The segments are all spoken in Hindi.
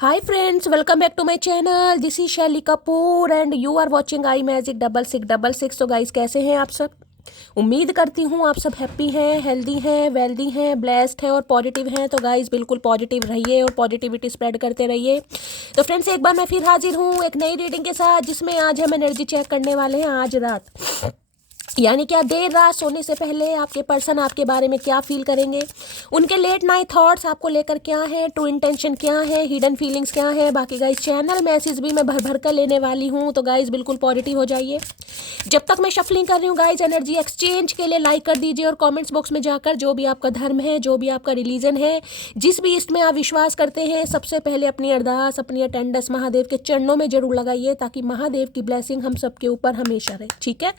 Hi friends, welcome back to my channel. This is शैली Kapoor and you are watching I magic 6666। तो गाइस कैसे हैं आप सब? उम्मीद करती हूँ आप सब हैप्पी हैं, हेल्दी हैं, वेल्दी हैं, ब्लेस्ड हैं और पॉजिटिव हैं। तो गाइस बिल्कुल पॉजिटिव रहिए और पॉजिटिविटी स्प्रेड करते रहिए। तो फ्रेंड्स एक बार मैं फिर हाजिर हूँ एक नई रीडिंग के साथ, जिसमें आज हम एनर्जी चेक करने वाले हैं आज रात, यानी क्या देर रात सोने से पहले आपके पर्सन आपके बारे में क्या फील करेंगे, उनके लेट नाइट थॉट्स आपको लेकर क्या है, ट्रू इंटेंशन क्या है, हिडन फीलिंग्स क्या है। बाकी गाइस चैनल मैसेज भी मैं भर भर कर लेने वाली हूँ, तो गाइस बिल्कुल पॉजिटिव हो जाइए। जब तक मैं शफलिंग कर रही हूँ गाइस, एनर्जी एक्सचेंज के लिए लाइक कर दीजिए और कमेंट्स बॉक्स में जाकर जो भी आपका धर्म है, जो भी आपका रिलीजन है, जिस भी इसमें आप विश्वास करते हैं, सबसे पहले अपनी अरदास, अपनी अटेंडेंस महादेव के चरणों में जरूर लगाइए, ताकि महादेव की ब्लेसिंग हम सबके ऊपर हमेशा रहे। ठीक है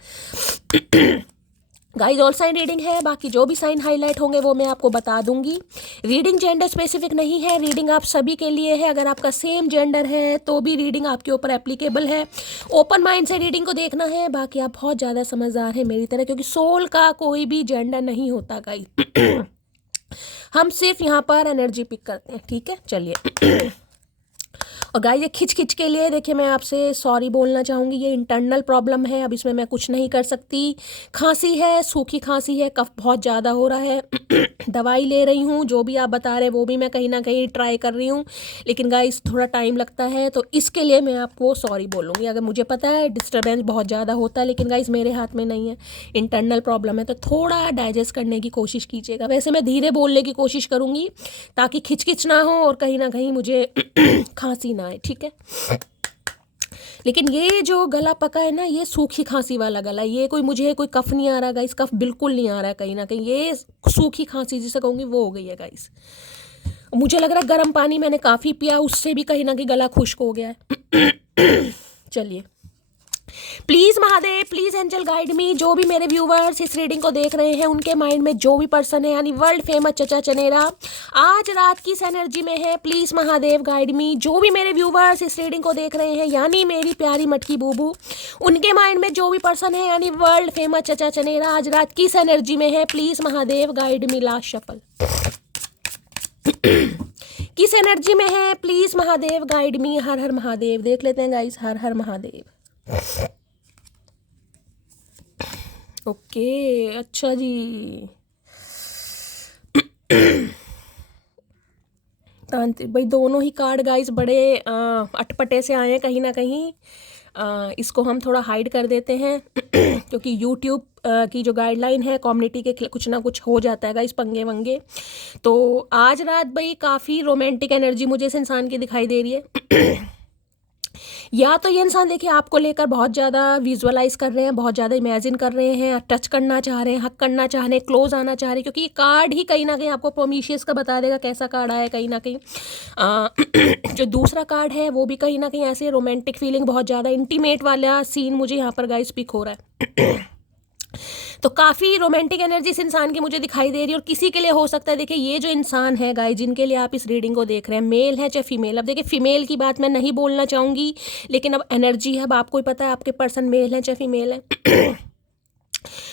गाइस, ऑल साइन रीडिंग है, बाकी जो भी साइन हाईलाइट होंगे वो मैं आपको बता दूंगी। रीडिंग जेंडर स्पेसिफिक नहीं है, रीडिंग आप सभी के लिए है। अगर आपका सेम जेंडर है तो भी रीडिंग आपके ऊपर एप्लीकेबल है। ओपन माइंड से रीडिंग को देखना है। बाकी आप बहुत ज़्यादा समझदार हैं मेरी तरह, क्योंकि सोल का कोई भी जेंडर नहीं होता गाइस। हम सिर्फ यहाँ पर एनर्जी पिक करते हैं। ठीक है, चलिए। और गाइस ये खिंच खिंच के लिए देखिए, मैं आपसे सॉरी बोलना चाहूँगी। ये इंटरनल प्रॉब्लम है, अब इसमें मैं कुछ नहीं कर सकती। खांसी है, सूखी खांसी है, कफ बहुत ज़्यादा हो रहा है। दवाई ले रही हूँ, जो भी आप बता रहे हैं वो भी मैं कहीं ना कहीं ट्राई कर रही हूँ, लेकिन गाइस थोड़ा टाइम लगता है, तो इसके लिए मैं आपको सॉरी बोलूँगी। अगर मुझे पता है डिस्टर्बेंस बहुत ज़्यादा होता है, लेकिन गाइस मेरे हाथ में नहीं है, इंटरनल प्रॉब्लम है, तो थोड़ा डाइजेस्ट करने की कोशिश कीजिएगा। वैसे मैं धीरे बोलने की कोशिश करूँगी ताकि खिचखिच ना हो और कहीं ना कहीं मुझे खांसी ना आए। ठीक है, लेकिन ये जो गला पका है ना, ये सूखी खांसी वाला गला, ये कोई मुझे कोई कफ नहीं आ रहा गाइस, कफ बिल्कुल नहीं आ रहा है। कहीं ना कहीं ये सूखी खांसी जिसे कहूँगी वो हो गई है गाइस। मुझे लग रहा है गर्म पानी मैंने काफ़ी पिया, उससे भी कहीं ना कहीं गला खुश्क हो गया है। चलिए, please Mahadev, please angel guide me. जो भी मेरे व्यूवर्स इस रीडिंग को देख रहे हैं, उनके माइंड में जो भी पर्सन है, यानी वर्ल्ड फेमस चचा चनेरा आज रात किस एनर्जी में है, प्लीज़ महादेव गाइड मी। जो भी मेरे व्यूवर्स इस रीडिंग को देख रहे हैं, यानी मेरी प्यारी मटकी बूबू, उनके माइंड में जो भी पर्सन है, यानी वर्ल्ड फेमस चचा चनेरा आज रात किस एनर्जी में है, please Mahadev guide me. Last shuffle किस एनर्जी में है, प्लीज़ महादेव गाइड मी। हर हर महादेव। देख लेते हैं गाइस, हर हर महादेव। ओके, अच्छा जी। तांत्रिक भाई, दोनों ही कार्ड गाइस बड़े अटपटे से आए हैं कहीं ना कहीं। इसको हम थोड़ा हाइड कर देते हैं क्योंकि यूट्यूब की जो गाइडलाइन है, कम्युनिटी के कुछ ना कुछ हो जाता है गाइस, पंगे वंगे। तो आज रात भाई काफ़ी रोमांटिक एनर्जी मुझे इस इंसान की दिखाई दे रही है। या तो ये इंसान देखिए आपको लेकर बहुत ज़्यादा विजुअलाइज कर रहे हैं, बहुत ज़्यादा इमेजिन कर रहे हैं, टच करना चाह रहे हैं, हक करना चाह रहे हैं, क्लोज आना चाह रहे हैं, क्योंकि ये कार्ड ही कहीं ना कहीं आपको प्रोमिशियस का बता देगा कैसा कार्ड आया है। कहीं ना कहीं जो दूसरा कार्ड है वो भी कहीं ना कहीं ऐसे रोमांटिक फीलिंग, बहुत ज़्यादा इंटीमेट वाला सीन मुझे यहाँ पर गाइस पिक हो रहा है। तो काफ़ी रोमांटिक एनर्जी इस इंसान की मुझे दिखाई दे रही है, और किसी के लिए हो सकता है। देखिए ये जो इंसान है गाइस, जिनके लिए आप इस रीडिंग को देख रहे हैं, मेल है चाहे फीमेल। अब देखिए फीमेल की बात मैं नहीं बोलना चाहूँगी, लेकिन अब एनर्जी है, अब आपको ही पता है आपके पर्सन मेल है चाहे फीमेल है।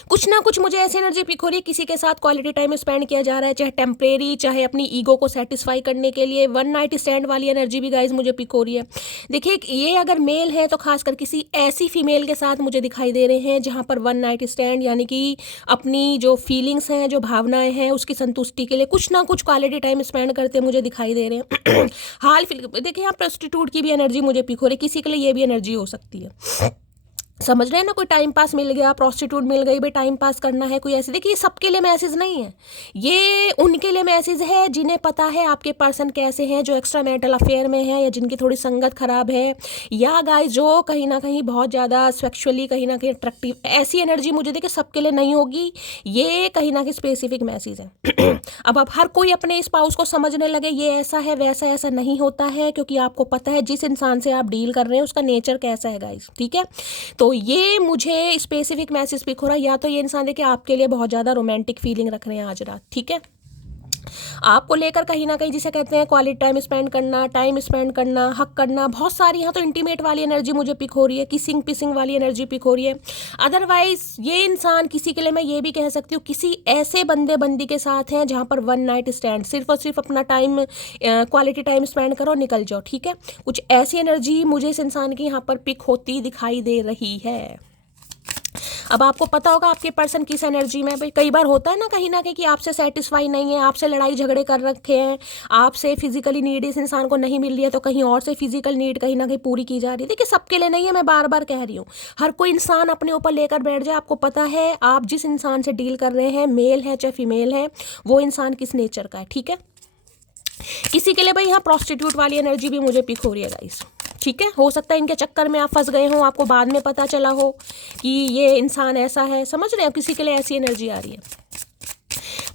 कुछ ना कुछ मुझे ऐसी एनर्जी पिक हो रही है, किसी के साथ क्वालिटी टाइम स्पेंड किया जा रहा है, चाहे टेम्परेरी, चाहे अपनी ईगो को सेटिस्फाई करने के लिए। वन नाइट स्टैंड वाली एनर्जी भी गाइज मुझे पिक हो रही है। देखिए ये अगर मेल है तो खासकर किसी ऐसी फीमेल के साथ मुझे दिखाई दे रहे हैं जहाँ पर वन नाइट स्टैंड, यानी कि अपनी जो फीलिंग्स हैं, जो भावनाएं हैं, उसकी संतुष्टि के लिए कुछ ना कुछ क्वालिटी टाइम स्पेंड करते मुझे दिखाई दे रहे हैं। हाल फिलहाल देखिए यहाँ प्रोस्टिट्यूट की भी एनर्जी मुझे पिक हो रही है, किसी के लिए ये भी एनर्जी हो सकती है। समझ रहे हैं ना, कोई टाइम पास मिल गया, प्रोस्टिट्यूट मिल गई, भाई टाइम पास करना है कोई ऐसे। देखिए ये सबके लिए मैसेज नहीं है, ये उनके लिए मैसेज है जिन्हें पता है आपके पर्सन कैसे हैं, जो एक्स्ट्रा मैरिटल अफेयर में है, या जिनकी थोड़ी संगत खराब है, या गाइस जो कहीं ना कहीं बहुत ज़्यादा सेक्सुअली कहीं ना कहीं अट्रैक्टिव। ऐसी एनर्जी मुझे देखिए सबके लिए नहीं होगी, ये कहीं ना कहीं स्पेसिफिक मैसेज है। अब आप हर कोई अपने स्पाउस को समझने लगे ये ऐसा है वैसा, ऐसा नहीं होता है, क्योंकि आपको पता है जिस इंसान से आप डील कर रहे हैं उसका नेचर कैसा है गाइस। ठीक है, तो ये मुझे स्पेसिफिक मैसेज पिक हो रहा है, या तो ये इंसान देखिए आपके लिए बहुत ज़्यादा रोमांटिक फीलिंग रख रहे हैं आज रात। ठीक है, आपको लेकर कहीं ना कहीं जिसे कहते हैं क्वालिटी टाइम स्पेंड करना, हक करना, बहुत सारी यहाँ तो इंटीमेट वाली एनर्जी मुझे पिक हो रही है, किसिंग पिसिंग वाली एनर्जी पिक हो रही है। अदरवाइज ये इंसान किसी के लिए मैं ये भी कह सकती हूँ किसी ऐसे बंदे बंदी के साथ हैं जहाँ पर वन नाइट स्टैंड, सिर्फ और सिर्फ अपना टाइम क्वालिटी टाइम स्पेंड करो निकल जाओ, ठीक है। कुछ ऐसी एनर्जी मुझे इस इंसान की यहाँ पर पिक होती दिखाई दे रही है। अब आपको पता होगा आपके पर्सन किस एनर्जी में। भाई कई बार होता है ना कहीं कि आपसे सेटिस्फाई नहीं है, आपसे लड़ाई झगड़े कर रखे हैं, आपसे फिजिकली नीड इस इंसान को नहीं मिल रही है, तो कहीं और से फिजिकल नीड कहीं ना कहीं पूरी की जा रही है। देखिए सबके लिए नहीं है, मैं बार बार कह रही हूँ, हर कोई इंसान अपने ऊपर लेकर बैठ जाए। आपको पता है आप जिस इंसान से डील कर रहे हैं, मेल है चाहे फीमेल है, वो इंसान किस नेचर का है, ठीक है। किसी के लिए भाई यहाँ प्रोस्टिट्यूट वाली एनर्जी भी मुझे पिक हो रही है गाइस, ठीक है। हो सकता है इनके चक्कर में आप फंस गए हो, आपको बाद में पता चला हो कि ये इंसान ऐसा है, समझ रहे हो। किसी के लिए ऐसी एनर्जी आ रही है।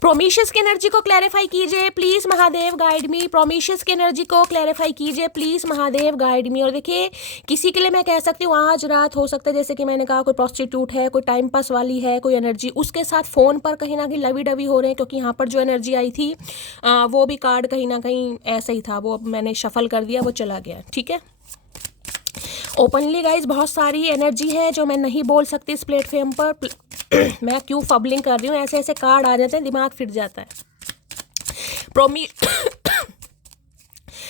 प्रोमिशियस की एनर्जी को क्लैरिफाई कीजिए प्लीज महादेव गाइड मी। प्रोमिशियस की एनर्जी को क्लैरिफाई कीजिए प्लीज महादेव गाइड मी। और देखिए किसी के लिए मैं कह सकती हूँ आज रात हो सकता है, जैसे कि मैंने कहा, कोई प्रोस्टिट्यूट है, कोई टाइम पास वाली है कोई एनर्जी, उसके साथ फ़ोन पर कहीं ना कहीं लवी डवी हो रहे हैं, क्योंकि यहाँ पर जो एनर्जी आई थी वो भी कार्ड कहीं ना कहीं ऐसा ही था, वो मैंने शफल कर दिया, वो चला गया, ठीक है। ओपनली गाइज बहुत सारी एनर्जी है जो मैं नहीं बोल सकती इस प्लेटफॉर्म पर। मैं क्यों फबलिंग कर रही हूँ, ऐसे ऐसे कार्ड आ जाते हैं, दिमाग फिट जाता है।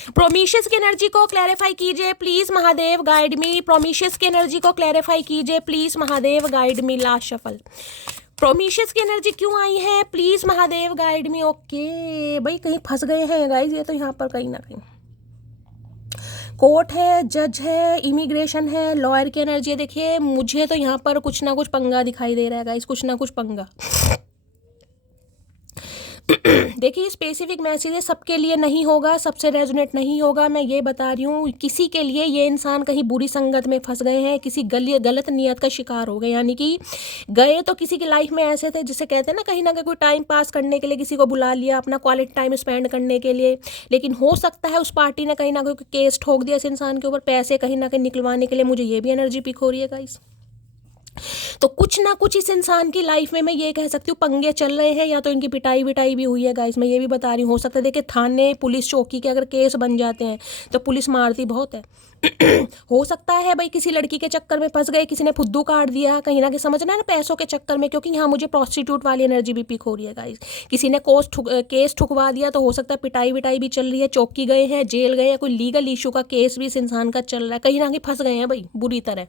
प्रोमिशियस की एनर्जी को क्लैरिफाई कीजिए प्लीज महादेव गाइड मी। प्रोमिशियस की एनर्जी को क्लैरिफाई कीजिए please Mahadev guide me. Last shuffle. प्रोमिशियस की एनर्जी क्यों आई है please Mahadev guide me. Okay भाई कहीं फंस गए हैं गाइज, ये तो यहाँ पर कहीं ना कहीं कोर्ट है, जज है, इमिग्रेशन है, लॉयर की एनर्जी है। देखिए मुझे तो यहाँ पर कुछ ना कुछ पंगा दिखाई दे रहा है गाइस, कुछ ना कुछ पंगा। देखिए स्पेसिफिक मैसेज सबके लिए नहीं होगा, सबसे रेजोनेट नहीं होगा, मैं ये बता रही हूँ। किसी के लिए ये इंसान कहीं बुरी संगत में फंस गए हैं, किसी गलत नियत का शिकार हो गए, यानी कि गए तो किसी की लाइफ में ऐसे थे जिसे कहते हैं ना कहीं कोई टाइम पास करने के लिए किसी को बुला लिया, अपना क्वालिटी टाइम स्पेंड करने के लिए, लेकिन हो सकता है उस पार्टी ने कहीं ना कोई केस ठोक दिया इस इंसान के ऊपर, पैसे कहीं ना कहीं निकलवाने के लिए। मुझे ये भी एनर्जी पिक हो रही है गाइस। तो कुछ ना कुछ इस इंसान की लाइफ में मैं ये कह सकती हूँ पंगे चल रहे हैं, या तो इनकी पिटाई विटाई भी हुई है गाइस, मैं ये भी बता रही हूँ। हो सकता है देखिए थाने पुलिस चौकी के अगर केस बन जाते हैं तो पुलिस मारती बहुत है। हो सकता है भाई किसी लड़की के चक्कर में फंस गए, किसी ने फुद्दू काट दिया कहीं ना कहीं, समझना है ना, पैसों के चक्कर में, क्योंकि यहाँ मुझे प्रोस्टिट्यूट वाली एनर्जी भी पिक हो रही है गाइस। किसी ने केस ठुकवा दिया, तो हो सकता है पिटाई विटाई भी चल रही है, चौकी गए हैं, जेल गए हैं, कोई लीगल इशू का केस भी इस इंसान का चल रहा है, कहीं ना कहीं फंस गए हैं भाई बुरी तरह।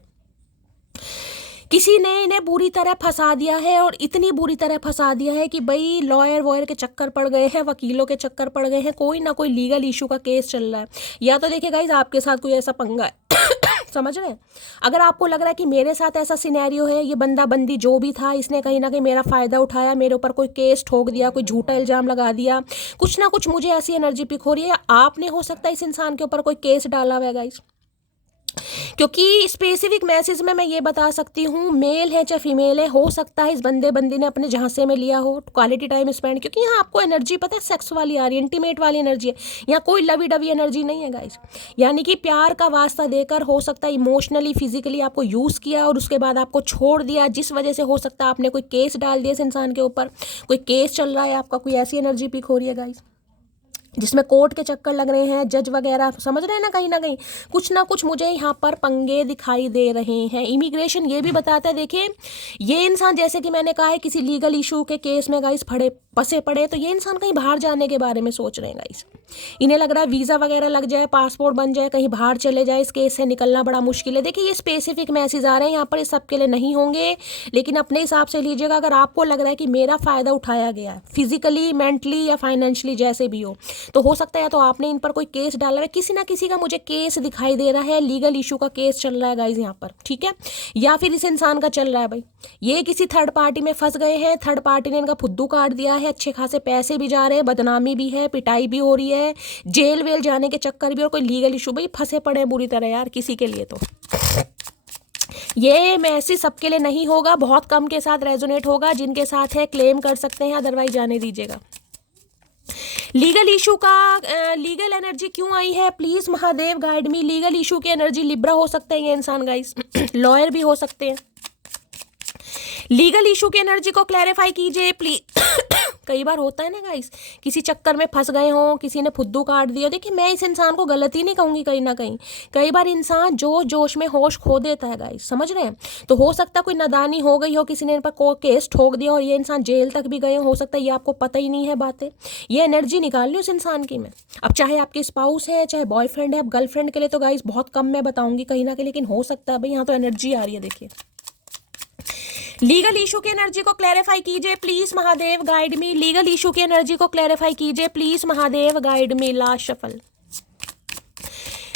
किसी ने इन्हें बुरी तरह फंसा दिया है, और इतनी बुरी तरह फंसा दिया है कि भाई लॉयर वॉयर के चक्कर पड़ गए हैं, वकीलों के चक्कर पड़ गए हैं, कोई ना कोई लीगल इशू का केस चल रहा है। या तो देखिए गाइज आपके साथ कोई ऐसा पंगा है। समझ रहे हैं। अगर आपको लग रहा है कि मेरे साथ ऐसा सिनेरियो है, ये बंदा बंदी जो भी था इसने कहीं ना कहीं मेरा फ़ायदा उठाया, मेरे ऊपर कोई केस ठोक दिया, कोई झूठा इल्ज़ाम लगा दिया, कुछ ना कुछ मुझे ऐसी एनर्जी पिक हो रही है। आपने हो सकता है इस इंसान के ऊपर कोई केस डाला हुआ है गाइज, क्योंकि स्पेसिफिक मैसेज में मैं ये बता सकती हूँ, मेल है चाहे फीमेल है, हो सकता है इस बंदी ने अपने झांसे में लिया हो क्वालिटी टाइम स्पेंड, क्योंकि यहाँ आपको एनर्जी पता है सेक्स वाली आ रही है, इंटीमेट वाली एनर्जी है, यहाँ कोई लवी डवी एनर्जी नहीं है गाइस। यानी कि प्यार का वास्ता देकर हो सकता है इमोशनली फिजिकली आपको यूज़ किया और उसके बाद आपको छोड़ दिया, जिस वजह से हो सकता है आपने कोई केस डाल दिया इस इंसान के ऊपर, कोई केस चल रहा है आपका, कोई ऐसी एनर्जी पिक हो रही है गाइस जिसमें कोर्ट के चक्कर लग रहे हैं, जज वगैरह, समझ रहे हैं ना कहीं कुछ ना कुछ मुझे यहाँ पर पंगे दिखाई दे रहे हैं। इमिग्रेशन ये भी बताता है, देखिए ये इंसान जैसे कि मैंने कहा है किसी लीगल इशू के केस में गाइस फंसे पड़े, तो ये इंसान कहीं बाहर जाने के बारे में सोच रहे हैं गाइस। इन्हें लग रहा है वीज़ा वगैरह लग जाए, पासपोर्ट बन जाए, कहीं बाहर चले जाए, इस केस से निकलना बड़ा मुश्किल है। देखिए ये स्पेसिफिक मैसेज आ रहे हैं यहाँ पर, इस सबके लिए नहीं होंगे, लेकिन अपने हिसाब से लीजिएगा। अगर आपको लग रहा है कि मेरा फ़ायदा उठाया गया है फिजिकली, मेंटली या फाइनेंशियली, जैसे भी हो, तो हो सकता है तो आपने इन पर कोई केस डाला है, किसी ना किसी का मुझे केस दिखाई दे रहा है, लीगल इशू का केस चल रहा है गाइज यहाँ पर, ठीक है। या फिर इस इंसान का चल रहा है भाई, ये किसी थर्ड पार्टी में फंस गए हैं, थर्ड पार्टी ने इनका फुद्दू काट दिया है, अच्छे खासे पैसे भी जा रहे हैं, बदनामी भी है, पिटाई भी हो रही है, जेल वेल जाने के चक्कर भी, और कोई लीगल इशू, भाई फंसे पड़े हैं बुरी तरह यार किसी के लिए। तो ये मैसेज सबके लिए नहीं होगा, बहुत कम के साथ रेजोनेट होगा, जिनके साथ है क्लेम कर सकते हैं, अदरवाइज जाने दीजिएगा। लीगल इशू का लीगल एनर्जी क्यों आई है please Mahadev guide me. Legal issue की एनर्जी लिब्रा हो सकते हैं ये इंसान गाइस, लॉयर भी हो सकते हैं। लीगल इशू की एनर्जी को क्लैरिफाई कीजिए प्लीज। कई बार होता है ना गाइस, किसी चक्कर में फंस गए हो, किसी ने फुद्दू काट दिया। देखिए मैं इस इंसान को गलत ही नहीं कहूंगी, कहीं ना कहीं कई बार इंसान जो जोश में होश खो देता है गाइस, समझ रहे हैं। तो हो सकता है कोई नादानी हो गई हो, किसी ने इन पर केस ठोक दिया और ये इंसान जेल तक भी गए हो सकता है ये आपको पता ही नहीं है बातें। ये एनर्जी निकाल ली उस इंसान की मैं। अब चाहे आपके स्पाउस है, चाहे बॉयफ्रेंड है, अब गर्लफ्रेंड के लिए तो गाइस बहुत कम मैं बताऊंगी कहीं ना कहीं, लेकिन हो सकता है भाई यहाँ तो एनर्जी आ रही है। देखिए लीगल इशू की एनर्जी को क्लैरिफाई कीजिए please Mahadev guide me. Legal issue की एनर्जी को क्लैरिफाई कीजिए please Mahadev guide me. Last shuffle,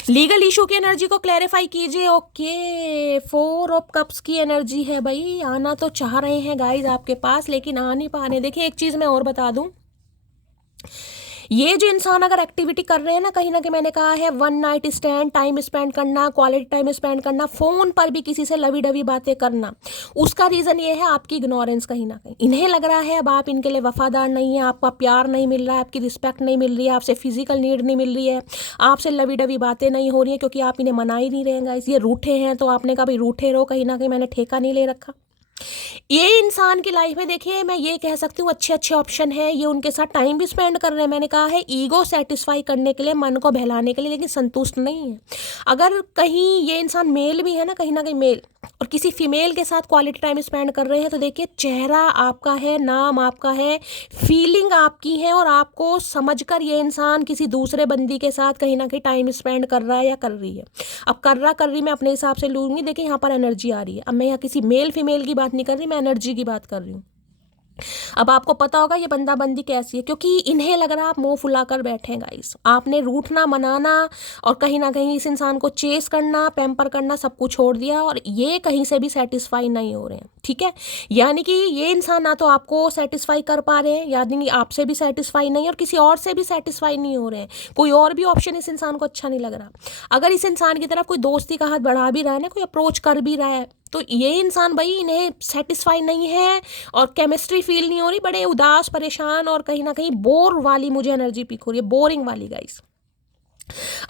legal issue की एनर्जी को क्लैरिफाई कीजिए। ओके 4 ऑफ कप्स की एनर्जी है भाई, आना तो चाह रहे हैं गाइज आपके पास लेकिन आ नहीं पा रहे। देखिए एक चीज मैं और बता दूं, ये जो इंसान अगर एक्टिविटी कर रहे हैं ना, कहीं ना कहीं मैंने कहा है 1 नाइट स्टैंड, टाइम स्पेंड करना, क्वालिटी टाइम स्पेंड करना, फोन पर भी किसी से लवी डवी बातें करना, उसका रीजन ये है आपकी इग्नोरेंस। कहीं ना कहीं इन्हें लग रहा है अब आप इनके लिए वफादार नहीं है, आपका प्यार नहीं मिल रहा है, आपकी रिस्पेक्ट नहीं मिल रही है, आपसे फिजिकल नीड नहीं मिल रही है, आपसे लवी डवी बातें नहीं हो रही है क्योंकि आप इन्हें मना ही नहीं रहेंगे। इसलिए रूठे हैं तो आपने कहा भाई रूठे रहो, कहीं ना कहीं मैंने ठेका नहीं ले रखा। ये इंसान की लाइफ में देखिए मैं ये कह सकती हूँ अच्छे अच्छे ऑप्शन है, ये उनके साथ टाइम भी स्पेंड कर रहे हैं। मैंने कहा है ईगो सेटिस्फाई करने के लिए, मन को बहलाने के लिए, लेकिन संतुष्ट नहीं है। अगर कहीं ये इंसान मेल भी है ना, कहीं ना कहीं मेल और किसी फीमेल के साथ क्वालिटी टाइम स्पेंड कर रहे हैं, तो देखिए चेहरा आपका है, नाम आपका है, फीलिंग आपकी है और आपको समझकर ये इंसान किसी दूसरे बंदी के साथ कहीं ना कहीं टाइम स्पेंड कर रहा है या कर रही है। अब कर रही मैं अपने हिसाब से लूँगी। देखिए यहाँ पर एनर्जी आ रही है। अब मैं यहाँ किसी मेल फीमेल की बात नहीं कर रही, मैं एनर्जी की बात कर रही हूँ। अब आपको पता होगा ये बंदा बंदी कैसी है, क्योंकि इन्हें लग रहा है आप मुंह फुलाकर बैठे हैं गाइस। आपने रूठना, मनाना और कहीं ना कहीं इस इंसान को चेस करना, पैम्पर करना सब कुछ छोड़ दिया और ये कहीं से भी सेटिस्फाई नहीं हो रहे हैं। ठीक है, यानी कि ये इंसान ना तो आपको सेटिस्फाई कर पा रहे हैं, यानी कि आपसे भी सेटिस्फाई नहीं और किसी और से भी सेटिस्फाई नहीं हो रहे हैं। कोई और भी ऑप्शन इस इंसान को अच्छा नहीं लग रहा। अगर इस इंसान की तरफ कोई दोस्ती का हाथ बढ़ा भी रहा है ना, कोई अप्रोच कर भी रहा है, तो ये इंसान भाई इन्हें सेटिस्फाई नहीं है और केमिस्ट्री फील नहीं हो रही, बड़े उदास, परेशान और कहीं ना कहीं बोर वाली मुझे एनर्जी पिक हो रही है, बोरिंग वाली गाइस।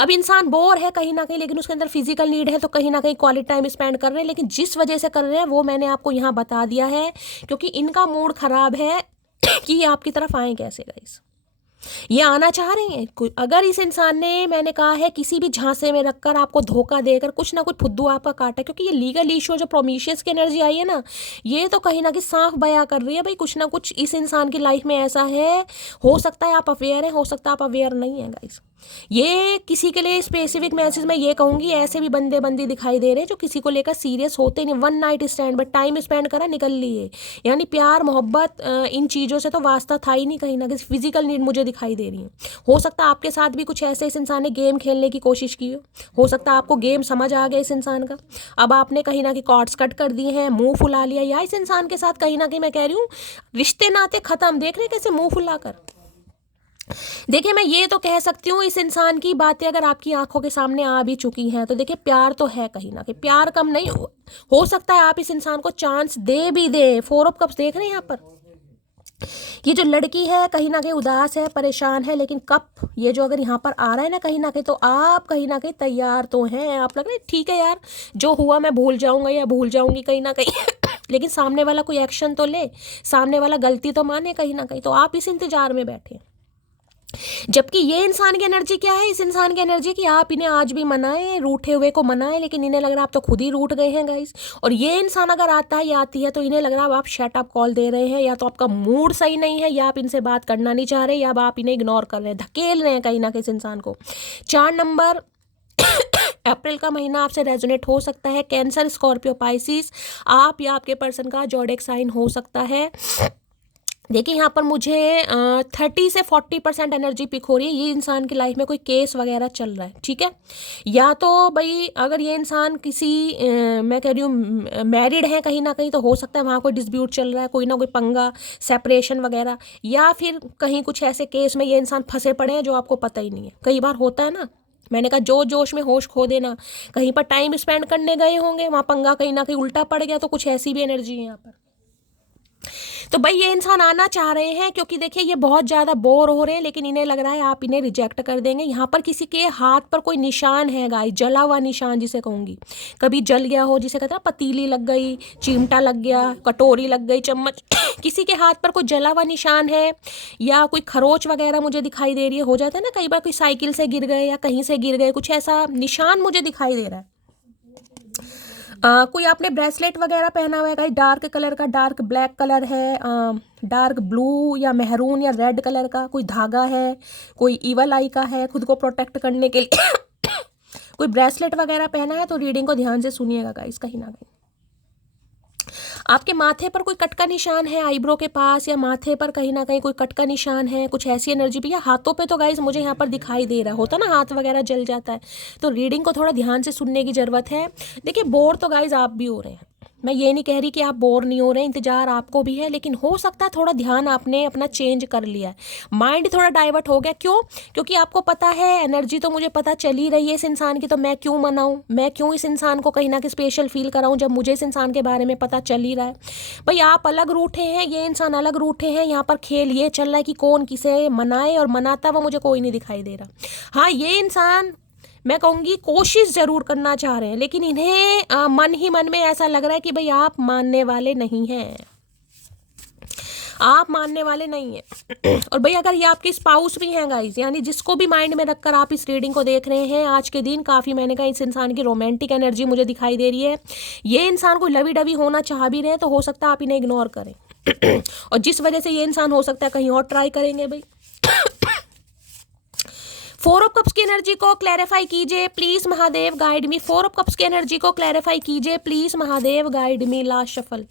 अब इंसान बोर है कहीं ना कहीं, लेकिन उसके अंदर फिजिकल नीड है, तो कहीं ना कहीं क्वालिटी टाइम स्पेंड कर रहे हैं, लेकिन जिस वजह से कर रहे हैं वो मैंने आपको यहाँ बता दिया है, क्योंकि इनका मूड खराब है कि ये आपकी तरफ आए कैसे गाइस। ये आना चाह रही हैं। अगर इस इंसान ने, मैंने कहा है, किसी भी झांसे में रखकर आपको धोखा देकर कुछ ना कुछ फुद्दू आपका काटा, क्योंकि ये लीगल इशू जो प्रोमिशियस की एनर्जी आई है ना, ये तो कहीं ना कहीं साफ बयां कर रही है भाई कुछ ना कुछ इस इंसान की लाइफ में ऐसा है। हो सकता है आप अवेयर हैं, हो सकता है आप अवेयर नहीं है गाइस। ये किसी के लिए स्पेसिफिक मैसेज मैं ये कहूँगी, ऐसे भी बंदे बंदी दिखाई दे रहे हैं जो किसी को लेकर सीरियस होते नहीं। 1 night stand but time spend करा, निकल लिए, यानी प्यार मोहब्बत इन चीज़ों से तो वास्ता था ही नहीं, कहीं ना कहीं फिजिकल नीड मुझे दिखाई दे रही है। हो सकता है आपके साथ भी कुछ ऐसे इस इंसान ने गेम खेलने की कोशिश की हो सकता है आपको गेम समझ आ गया इस इंसान का, अब आपने कहीं ना कहीं कॉर्ड्स कट कर दिए हैं, मुंह फुला लिया, या इस इंसान के साथ कहीं ना कहीं मैं कह रही हूँ रिश्ते नाते खत्म। देख रहे कैसे मुंह फुलाकर। देखिए मैं ये तो कह सकती हूँ इस इंसान की बातें अगर आपकी आंखों के सामने आ भी चुकी हैं, तो देखिए प्यार तो है, कहीं ना कहीं प्यार कम नहीं हो सकता है आप इस इंसान को चांस दे भी दें। 4 ऑफ कप्स देख रहे हैं यहाँ पर, ये जो लड़की है कहीं ना कहीं उदास है, परेशान है, लेकिन कप ये जो अगर यहाँ पर आ रहा है ना कहीं तो आप कहीं ना कहीं तैयार तो हैं। आप लग रहे ठीक है यार जो हुआ मैं भूल जाऊंगा या भूल जाऊंगी कहीं ना कहीं लेकिन सामने वाला कोई एक्शन तो ले, सामने वाला गलती तो माने कहीं ना कहीं, तो आप इस इंतजार में बैठे। जबकि ये इंसान की एनर्जी क्या है, इस इंसान की एनर्जी कि आप इन्हें आज भी मनाएं, रूठे हुए को मनाएं, लेकिन इन्हें लग रहा है आप तो खुद ही रूठ गए हैं गाइस। और ये इंसान अगर आता है या आती है तो इन्हें लग रहा है आप शट अप कॉल दे रहे हैं, या तो आपका मूड सही नहीं है, या आप इनसे बात करना नहीं चाह रहे, या आप इन्हें इग्नोर कर रहे हैं, धकेल रहे हैं कहीं ना कहीं इस इंसान को। 4 नंबर अप्रैल का महीना आपसे रेजोनेट हो सकता है। कैंसर, स्कॉर्पियो, पाइसिस, आप या आपके पर्सन का जोडिएक साइन हो सकता है। देखिए यहाँ पर मुझे 30 से 40% एनर्जी पिक हो रही है। ये इंसान की लाइफ में कोई केस वगैरह चल रहा है, ठीक है, या तो भाई अगर ये इंसान किसी मैं कह रही हूँ मैरिड है कहीं ना कहीं, तो हो सकता है वहाँ कोई डिस्प्यूट चल रहा है, कोई ना कोई पंगा, सेपरेशन वगैरह, या फिर कहीं कुछ ऐसे केस में ये इंसान फंसे पड़े हैं जो आपको पता ही नहीं है। कई बार होता है ना, मैंने कहा जो जोश में होश खो देना, कहीं पर टाइम स्पेंड करने गए होंगे, वहाँ पंगा कहीं ना कहीं उल्टा पड़ गया, तो कुछ ऐसी भी एनर्जी है यहाँ पर। तो भाई ये इंसान आना चाह रहे हैं क्योंकि देखिए ये बहुत ज़्यादा बोर हो रहे हैं, लेकिन इन्हें लग रहा है आप इन्हें रिजेक्ट कर देंगे। यहाँ पर किसी के हाथ पर कोई निशान है गाइस, जला हुआ निशान जिसे कहूँगी, कभी जल गया हो, जिसे कहते हैं पतीली लग गई, चिमटा लग गया, कटोरी लग गई, चम्मच किसी के हाथ पर कोई जला हुआ निशान है, या कोई खरोच वगैरह मुझे दिखाई दे रही है। हो जाता है ना कई बार, कोई साइकिल से गिर गए या कहीं से गिर गए, कुछ ऐसा निशान मुझे दिखाई दे रहा है। कोई आपने ब्रेसलेट वगैरह पहना हुआ है गाइस, डार्क कलर का, डार्क ब्लैक कलर है, डार्क ब्लू या मेहरून या रेड कलर का कोई धागा है, कोई ईवल आई का है खुद को प्रोटेक्ट करने के लिए कोई ब्रेसलेट वगैरह पहना है। तो रीडिंग को ध्यान से सुनिएगा गाइस। कहीं ना कहीं आपके माथे पर कोई कट का निशान है, आईब्रो के पास या माथे पर कहीं ना कहीं कोई कट का निशान है, कुछ ऐसी एनर्जी भी, या हाथों पे तो गाइस मुझे यहाँ पर दिखाई दे रहा होता ना, हाथ वगैरह जल जाता है। तो रीडिंग को थोड़ा ध्यान से सुनने की ज़रूरत है। देखिए बोर तो गाइस आप भी हो रहे हैं, मैं ये नहीं कह रही कि आप बोर नहीं हो रहे, इंतजार आपको भी है, लेकिन हो सकता है थोड़ा ध्यान आपने अपना चेंज कर लिया है, माइंड थोड़ा डाइवर्ट हो गया। क्यों? क्योंकि आपको पता है एनर्जी तो मुझे पता चल ही रही है इस इंसान की, तो मैं क्यों मनाऊं, मैं क्यों इस इंसान को कहीं ना कहीं स्पेशल फील कराऊं जब मुझे इस इंसान के बारे में पता चल ही रहा है। भाई आप अलग रूठे हैं, ये इंसान अलग रूठे हैं, यहाँ पर खेल ये चल रहा है कि कौन किसे मनाए, और मनाता हुआ मुझे कोई नहीं दिखाई दे रहा। हाँ ये इंसान मैं कहूँगी कोशिश ज़रूर करना चाह रहे हैं, लेकिन इन्हें मन ही मन में ऐसा लग रहा है कि भाई आप मानने वाले नहीं हैं, आप मानने वाले नहीं हैं। और भाई अगर ये आपके स्पाउस भी हैं गाइस, यानी जिसको भी माइंड में रखकर आप इस रीडिंग को देख रहे हैं आज के दिन, काफ़ी मैंने कहा इस इंसान की रोमांटिक एनर्जी मुझे दिखाई दे रही है। ये इंसान को लवी डवी होना चाह भी रहे हैं, तो हो सकता है आप इन्हें इग्नोर करें और जिस वजह से ये इंसान हो सकता है कहीं और ट्राई करेंगे। भाई 4 ऑफ कप्स की एनर्जी को क्लैरिफाई कीजिए please Mahadev, guide me. 4 of cups की एनर्जी को क्लैरिफाई कीजिए please Mahadev, guide me. Last shuffle.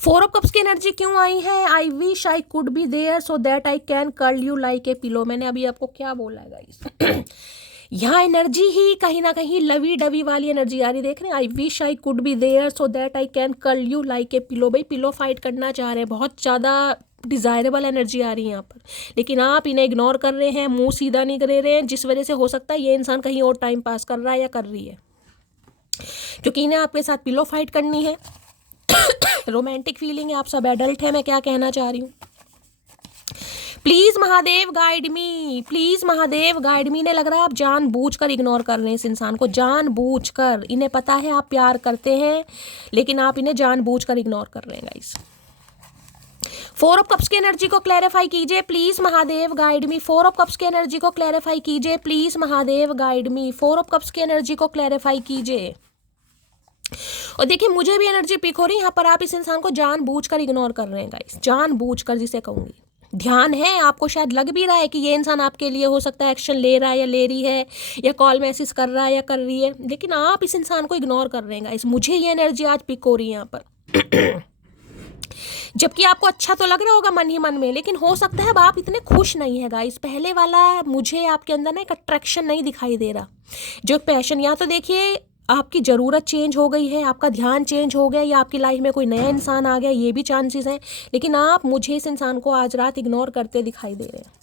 4 of cups की एनर्जी क्यों आई है? I wish I could be there so that I can curl you like a pillow. मैंने अभी आपको क्या बोला है गाइस? यहाँ एनर्जी ही कहीं ना कहीं लवी डवी वाली एनर्जी आ रही, देख रहे हैं? I wish I could be there so that I can curl you like a pillow. भाई पिलो फाइट करना चाह रहे हैं, बहुत ज़्यादा डिज़ायरेबल एनर्जी आ रही है यहाँ पर, लेकिन आप इन्हें इग्नोर कर रहे हैं, मुंह सीधा नहीं कर रहे हैं, जिस वजह से हो सकता है ये इंसान कहीं और टाइम पास कर रहा है या कर रही है, क्योंकि इन्हें आपके साथ पिलो फाइट करनी है। रोमांटिक फीलिंग है, आप सब एडल्ट हैं, मैं क्या कहना चाह रही हूँ। Please Mahadev guide me, please Mahadev guide मी। इन्हें लग रहा है आप जानबूझकर इग्नोर कर रहे हैं इस इंसान को, जानबूझकर। इन्हें पता है आप प्यार करते हैं, लेकिन आप इन्हें जानबूझकर इग्नोर कर रहे हैं गाइस। 4 ऑफ कप्स की एनर्जी को क्लैरिफाई कीजिए please Mahadev, guide me. 4 of cups की एनर्जी को क्लैरिफाई कीजिए please Mahadev, guide me. 4 of cups की एनर्जी को क्लैरिफाई कीजिए। और देखिए मुझे भी एनर्जी पिक हो रही है, यहाँ पर आप इस इंसान को जानबूझकर इग्नोर कर रहे हैं गाइस, जानबूझकर जिसे कहूंगी। ध्यान है, आपको शायद लग भी रहा है कि ये इंसान आपके लिए हो सकता है एक्शन ले रहा है या ले रही है, या कॉल मैसेज कर रहा है या कर रही है, लेकिन आप इस इंसान को इग्नोर कर रहे हैं गाइस। मुझे ये एनर्जी आज पिक हो रही है यहाँ पर। जबकि आपको अच्छा तो लग रहा होगा मन ही मन में, लेकिन हो सकता है अब आप इतने खुश नहीं है गाइस। पहले वाला मुझे आपके अंदर ना एक अट्रैक्शन नहीं दिखाई दे रहा, जो पैशन। या तो देखिए आपकी ज़रूरत चेंज हो गई है, आपका ध्यान चेंज हो गया, या आपकी लाइफ में कोई नया इंसान आ गया, ये भी चांसेस हैं, लेकिन आप मुझे इस इंसान को आज रात इग्नोर करते दिखाई दे रहे हैं।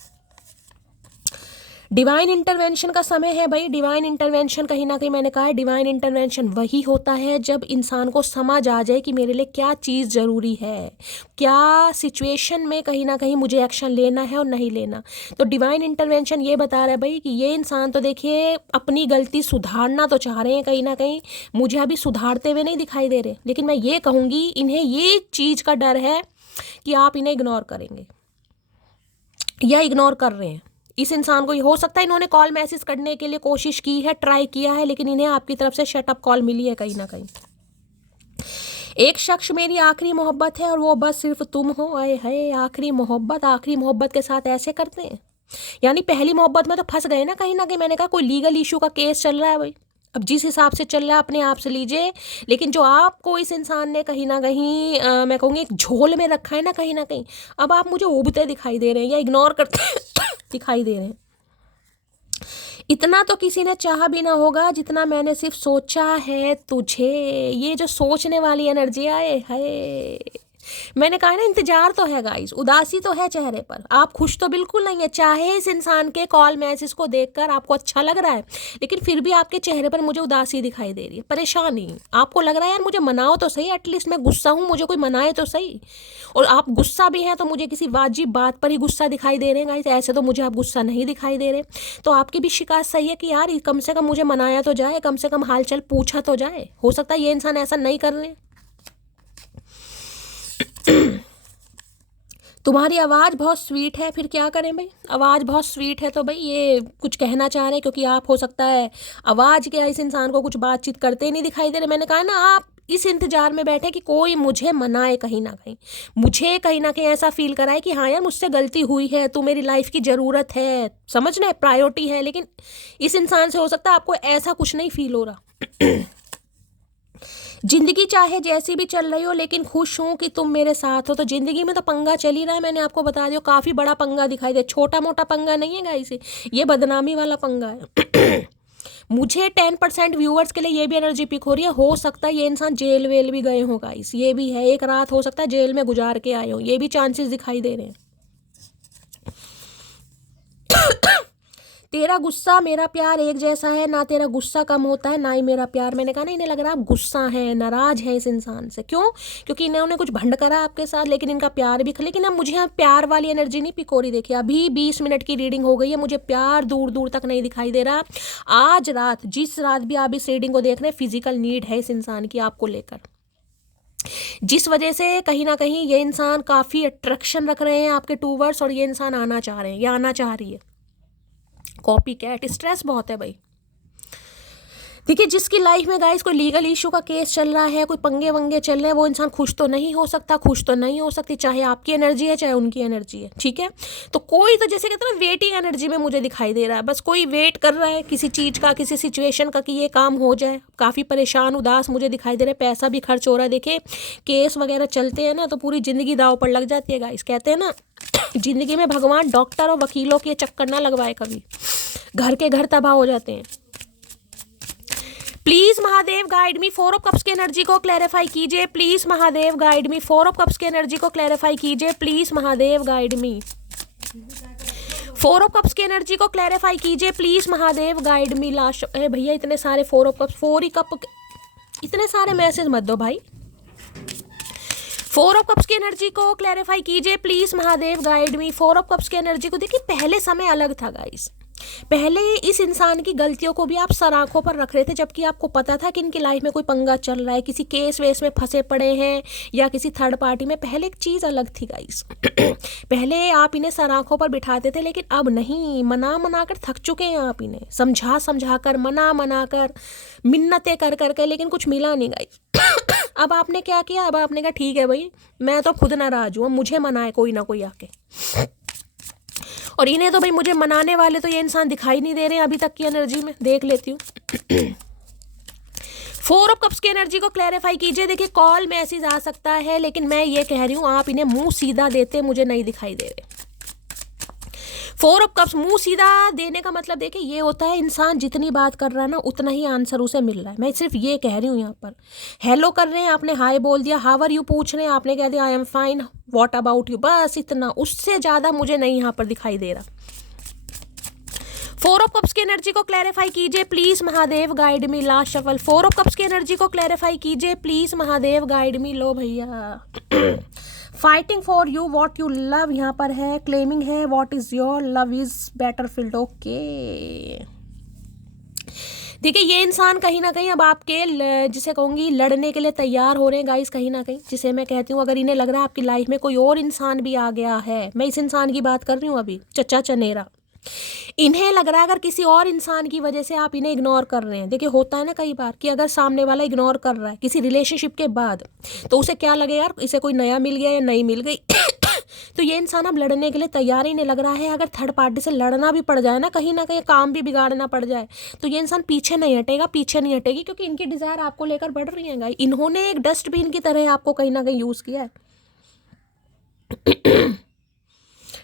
डिवाइन इंटरवेंशन का समय है भाई। डिवाइन इंटरवेंशन कहीं ना कहीं मैंने कहा है, डिवाइन इंटरवेंशन वही होता है जब इंसान को समझ आ जाए कि मेरे लिए क्या चीज़ ज़रूरी है, क्या सिचुएशन में कहीं ना कहीं मुझे एक्शन लेना है और नहीं लेना। तो डिवाइन इंटरवेंशन ये बता रहा है भाई कि ये इंसान तो देखिए अपनी गलती सुधारना तो चाह रहे हैं, कहीं ना कहीं मुझे अभी सुधारते हुए नहीं दिखाई दे रहे, लेकिन मैं ये कहूँगी इन्हें ये चीज़ का डर है कि आप इन्हें इग्नोर करेंगे या इग्नोर कर रहे हैं इस इंसान को। हो सकता है इन्होंने कॉल मैसेज करने के लिए कोशिश की है, ट्राई किया है, लेकिन इन्हें आपकी तरफ से शट अप कॉल मिली है कहीं ना कहीं। एक शख्स मेरी आखिरी मोहब्बत है और वो बस सिर्फ तुम हो। आए हाय, आखिरी मोहब्बत के साथ ऐसे करते हैं, यानी पहली मोहब्बत में तो फंस गए ना कहीं ना कहीं। मैंने कहा कोई लीगल इशू का केस चल रहा है भाई, अब जिस हिसाब से चल रहा है अपने आप से लीजिए, लेकिन जो आपको इस इंसान ने कहीं ना कहीं मैं कहूँगी एक झोल में रखा है ना कहीं ना कहीं, अब आप मुझे उबते दिखाई दे रहे हैं या इग्नोर करते दिखाई दे रहे हैं। इतना तो किसी ने चाहा भी ना होगा जितना मैंने सिर्फ सोचा है तुझे। ये जो सोचने वाली एनर्जी आए है, मैंने कहा ना, इंतजार तो है गाइस, उदासी तो है चेहरे पर, आप खुश तो बिल्कुल नहीं है। चाहे इस इंसान के कॉल मैसेज को देखकर आपको अच्छा लग रहा है, लेकिन फिर भी आपके चेहरे पर मुझे उदासी दिखाई दे रही है, परेशानी। आपको लग रहा है यार मुझे मनाओ तो सही, एटलीस्ट मैं गुस्सा हूँ, मुझे कोई मनाए तो सही। और आप गुस्सा भी हैं तो मुझे किसी वाजिब बात पर ही गुस्सा दिखाई दे रहे हैं गाइस, ऐसे तो मुझे आप गुस्सा नहीं दिखाई दे रहे। तो आपकी भी शिकायत सही है कि यार कम से कम मुझे मनाया तो जाए, कम से कम हालचाल पूछा तो जाए। हो सकता है ये इंसान ऐसा नहीं कर रहे। तुम्हारी आवाज़ बहुत स्वीट है, फिर क्या करें भाई, आवाज़ बहुत स्वीट है तो भाई ये कुछ कहना चाह रहे हैं, क्योंकि आप हो सकता है आवाज़ के इस इंसान को कुछ बातचीत करते नहीं दिखाई दे रहे। मैंने कहा ना, आप इस इंतजार में बैठे कि कोई मुझे मनाए, कहीं ना कहीं मुझे कहीं ना कहीं ऐसा फील कराए कि हाँ यार मुझसे गलती हुई है, तू मेरी लाइफ की ज़रूरत है, समझना है, प्रायोरिटी है। लेकिन इस इंसान से हो सकता है आपको ऐसा कुछ नहीं फील हो रहा। जिंदगी चाहे जैसी भी चल रही हो, लेकिन खुश हूँ कि तुम मेरे साथ हो। तो जिंदगी में तो पंगा चल ही रहा है, मैंने आपको बता दिया, काफ़ी बड़ा पंगा दिखाई दे, छोटा मोटा पंगा नहीं है गाइस, ये बदनामी वाला पंगा है। मुझे 10% व्यूअर्स के लिए ये भी एनर्जी पिक हो रही है, हो सकता है ये इंसान जेल वेल भी गए हो गाइस, ये भी है, एक रात हो सकता है जेल में गुजार के आए हो, ये भी चांसेस दिखाई दे रहे हैं। तेरा गुस्सा मेरा प्यार एक जैसा है, ना तेरा गुस्सा कम होता है ना ही मेरा प्यार। मैंने कहा ना, इन्हें लग रहा है आप गुस्सा हैं, नाराज हैं इस इंसान से। क्यों? क्योंकि इन्होंने कुछ भंड करा आपके साथ, लेकिन इनका प्यार भी, लेकिन अब मुझे यहाँ प्यार वाली एनर्जी नहीं पिक हो रही। देखिए अभी 20 मिनट की रीडिंग हो गई है, मुझे प्यार दूर दूर तक नहीं दिखाई दे रहा। आज रात, जिस रात भी आप इस रीडिंग को देख रहे हैं, फिजिकल नीड है इस इंसान की आपको लेकर, जिस वजह से कहीं ना कहीं ये इंसान काफ़ी अट्रैक्शन रख रहे हैं आपके टूवर्ड्स, और ये इंसान आना चाह रहे हैं या आना चाह रही है। कॉपी कैट, स्ट्रेस बहुत है भाई। देखिए जिसकी लाइफ में गाइस कोई लीगल इशू का केस चल रहा है, कोई पंगे वंगे चल रहे हैं, वो इंसान खुश तो नहीं हो सकता, खुश तो नहीं हो सकती, चाहे आपकी एनर्जी है चाहे उनकी एनर्जी है, ठीक है। तो कोई तो जैसे कहते हैं ना, वेटिंग एनर्जी में मुझे दिखाई दे रहा है, बस कोई वेट कर रहा है किसी चीज़ का, किसी सिचुएशन का, कि ये काम हो जाए। काफ़ी परेशान उदास मुझे दिखाई दे रहा है, पैसा भी खर्च हो रहा है। देखिए केस वगैरह चलते हैं ना तो पूरी ज़िंदगी दाव पर लग जाती है गाइस। कहते हैं ना, ज़िंदगी में भगवान डॉक्टर और वकीलों के चक्कर ना लगवाए कभी, घर के घर तबाह हो जाते हैं। Please Mahadev guide me, 4 of cups की एनर्जी को क्लैरिफाई कीजिए please Mahadev guide me, 4 of cups की एनर्जी को क्लैरिफाई कीजिए please Mahadev guide me, 4 of cups की एनर्जी को क्लैरिफाई कीजिए please Mahadev guide me. Last भैया इतने सारे 4 ऑफ कप्स, 4 ही कप, इतने सारे मैसेज मत दो भाई। 4 ऑफ कप्स की एनर्जी को क्लैरिफाई कीजिए please Mahadev guide me, 4 of cups की एनर्जी को। देखिए पहले समय अलग था गाइस, पहले इस इंसान की गलतियों को भी आप सराखों पर रख रहे थे, जबकि आपको पता था कि इनकी लाइफ में कोई पंगा चल रहा है, किसी केस वेस में फंसे पड़े हैं या किसी थर्ड पार्टी में। पहले एक चीज़ अलग थी गाइस। पहले आप इन्हें सराखों पर बिठाते थे, लेकिन अब नहीं, मना मना कर थक चुके हैं आप इन्हें, समझा समझा कर, मना मना कर, मिन्नतें कर करके, लेकिन कुछ मिला नहीं गाइस। अब आपने क्या किया, अब आपने कहा ठीक है भाई मैं तो खुद नाराज हूँ, मुझे मनाए कोई ना कोई आके। और इन्हें तो भाई मुझे मनाने वाले तो ये इंसान दिखाई नहीं दे रहे हैं अभी तक की एनर्जी में, देख लेती हूँ। 4 ऑफ कप्स की एनर्जी को क्लैरिफाई कीजिए। देखिए कॉल मैसेज आ सकता है, लेकिन मैं ये कह रही हूँ आप इन्हें मुंह सीधा देते मुझे नहीं दिखाई दे रहे। 4 ऑफ कप्स मुंह सीधा देने का मतलब देखिए ये होता है, इंसान जितनी बात कर रहा है ना उतना ही आंसर उसे मिल रहा है। मैं सिर्फ ये कह रही हूँ, यहाँ पर हेलो कर रहे हैं आपने, हाय बोल दिया, हाउ आर यू पूछ रहे हैं आपने कह दिया I am fine, what about you, बस इतना, उससे ज़्यादा मुझे नहीं यहाँ पर दिखाई दे रहा। 4 ऑफ कप्स की एनर्जी को क्लैरिफाई कीजिए please Mahadev guide me. Last shuffle, 4 of cups की एनर्जी को क्लैरिफाई कीजिए प्लीज महादेव गाइड मी। लो भैया fighting for you what you love यहाँ पर है, क्लेमिंग है what is your love is better field. Okay देखिए ये इंसान कहीं ना कहीं अब आपके जिसे कहूँगी लड़ने के लिए तैयार हो रहे हैं गाइस, कहीं ना कहीं, जिसे मैं कहती हूँ अगर इन्हें लग रहा है आपकी लाइफ में कोई और इंसान भी आ गया है, मैं इस इंसान की बात कर रही हूँ अभी, चचा चनेरा, इन्हें लग रहा है अगर किसी और इंसान की वजह से आप इन्हें इग्नोर कर रहे हैं। देखिए होता है ना कई बार कि अगर सामने वाला इग्नोर कर रहा है किसी रिलेशनशिप के बाद, तो उसे क्या लगे यार इसे कोई नया मिल गया या नहीं मिल गई। तो ये इंसान अब लड़ने के लिए तैयार ही नहीं लग रहा है। अगर थर्ड पार्टी से लड़ना भी पड़ जाए ना कहीं काम भी बिगाड़ना पड़ जाए, तो ये इंसान पीछे नहीं हटेगा, पीछे नहीं हटेगी, क्योंकि इनकी डिजायर आपको लेकर बढ़ रही है। इन्होंने एक डस्टबिन की तरह आपको कहीं ना कहीं यूज किया है।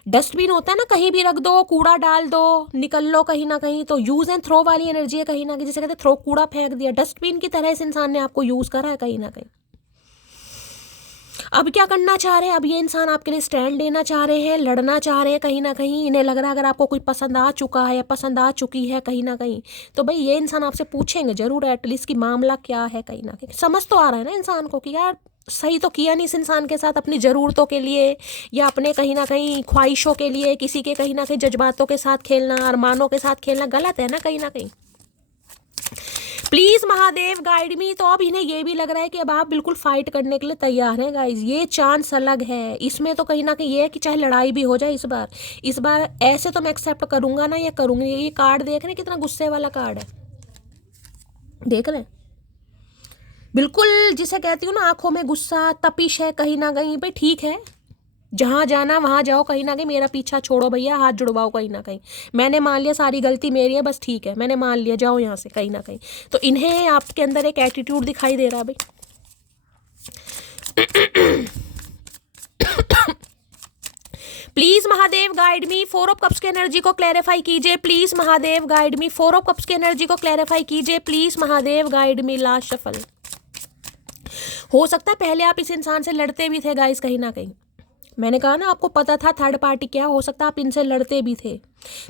डस्टबिन होता है ना, कहीं भी रख दो, कूड़ा डाल दो, निकल लो कहीं ना कहीं, तो यूज एंड थ्रो वाली एनर्जी है कहीं ना कहीं, जिसे कहते हैं थ्रो, कूड़ा फेंक दिया, डस्टबिन की तरह इस इंसान ने आपको यूज करा है कहीं ना कहीं। अब क्या करना चाह रहे हैं, अब ये इंसान आपके लिए स्टैंड लेना चाह रहे हैं, लड़ना चाह रहे हैं। कहीं ना कहीं इन्हें लग रहा है अगर आपको कोई पसंद आ चुका है या पसंद आ चुकी है कहीं ना कहीं, तो भाई ये इंसान आपसे पूछेंगे जरूर एटलीस्ट कि मामला क्या है। कहीं ना कहीं समझ तो आ रहा है ना इंसान को कि यार सही तो किया नहीं इस इंसान के साथ, अपनी ज़रूरतों के लिए या अपने कहीं ना कहीं ख्वाहिशों के लिए किसी के कहीं ना कहीं जज्बातों के साथ खेलना, अरमानों के साथ खेलना गलत है ना कहीं ना कहीं। प्लीज महादेव गाइड मी। तो अब इन्हें ये भी लग रहा है कि अब आप बिल्कुल फाइट करने के लिए तैयार हैं गाइज, ये चांस अलग है इसमें। तो कहीं ना कहीं ये है कि चाहे लड़ाई भी हो जाए इस बार ऐसे तो मैं एक्सेप्ट करूंगा ना, या करूंगी। ये कार्ड देख रहे हैं कितना गुस्से वाला कार्ड है, देख रहे हैं बिल्कुल जिसे कहती हूँ ना आंखों में गुस्सा, तपिश है कहीं ना कहीं। भाई ठीक है, जहाँ जाना वहाँ जाओ, कहीं ना कहीं मेरा पीछा छोड़ो भैया, हाथ जुड़वाओ। कहीं ना कहीं मैंने मान लिया सारी गलती मेरी है, बस ठीक है मैंने मान लिया, जाओ यहाँ से कहीं ना कहीं। तो इन्हें आपके अंदर एक एटीट्यूड दिखाई दे रहा है भाई। Please Mahadev guide me, 4 of cups की एनर्जी को क्लैरिफाई कीजिए please Mahadev guide me. 4 of cups की एनर्जी को क्लैरिफाई कीजिए please Mahadev guide me. Last shuffle. हो सकता है पहले आप इस इंसान से लड़ते भी थे गाइस कहीं ना कहीं, मैंने कहा ना आपको पता था थर्ड पार्टी क्या, हो सकता है आप इनसे लड़ते भी थे।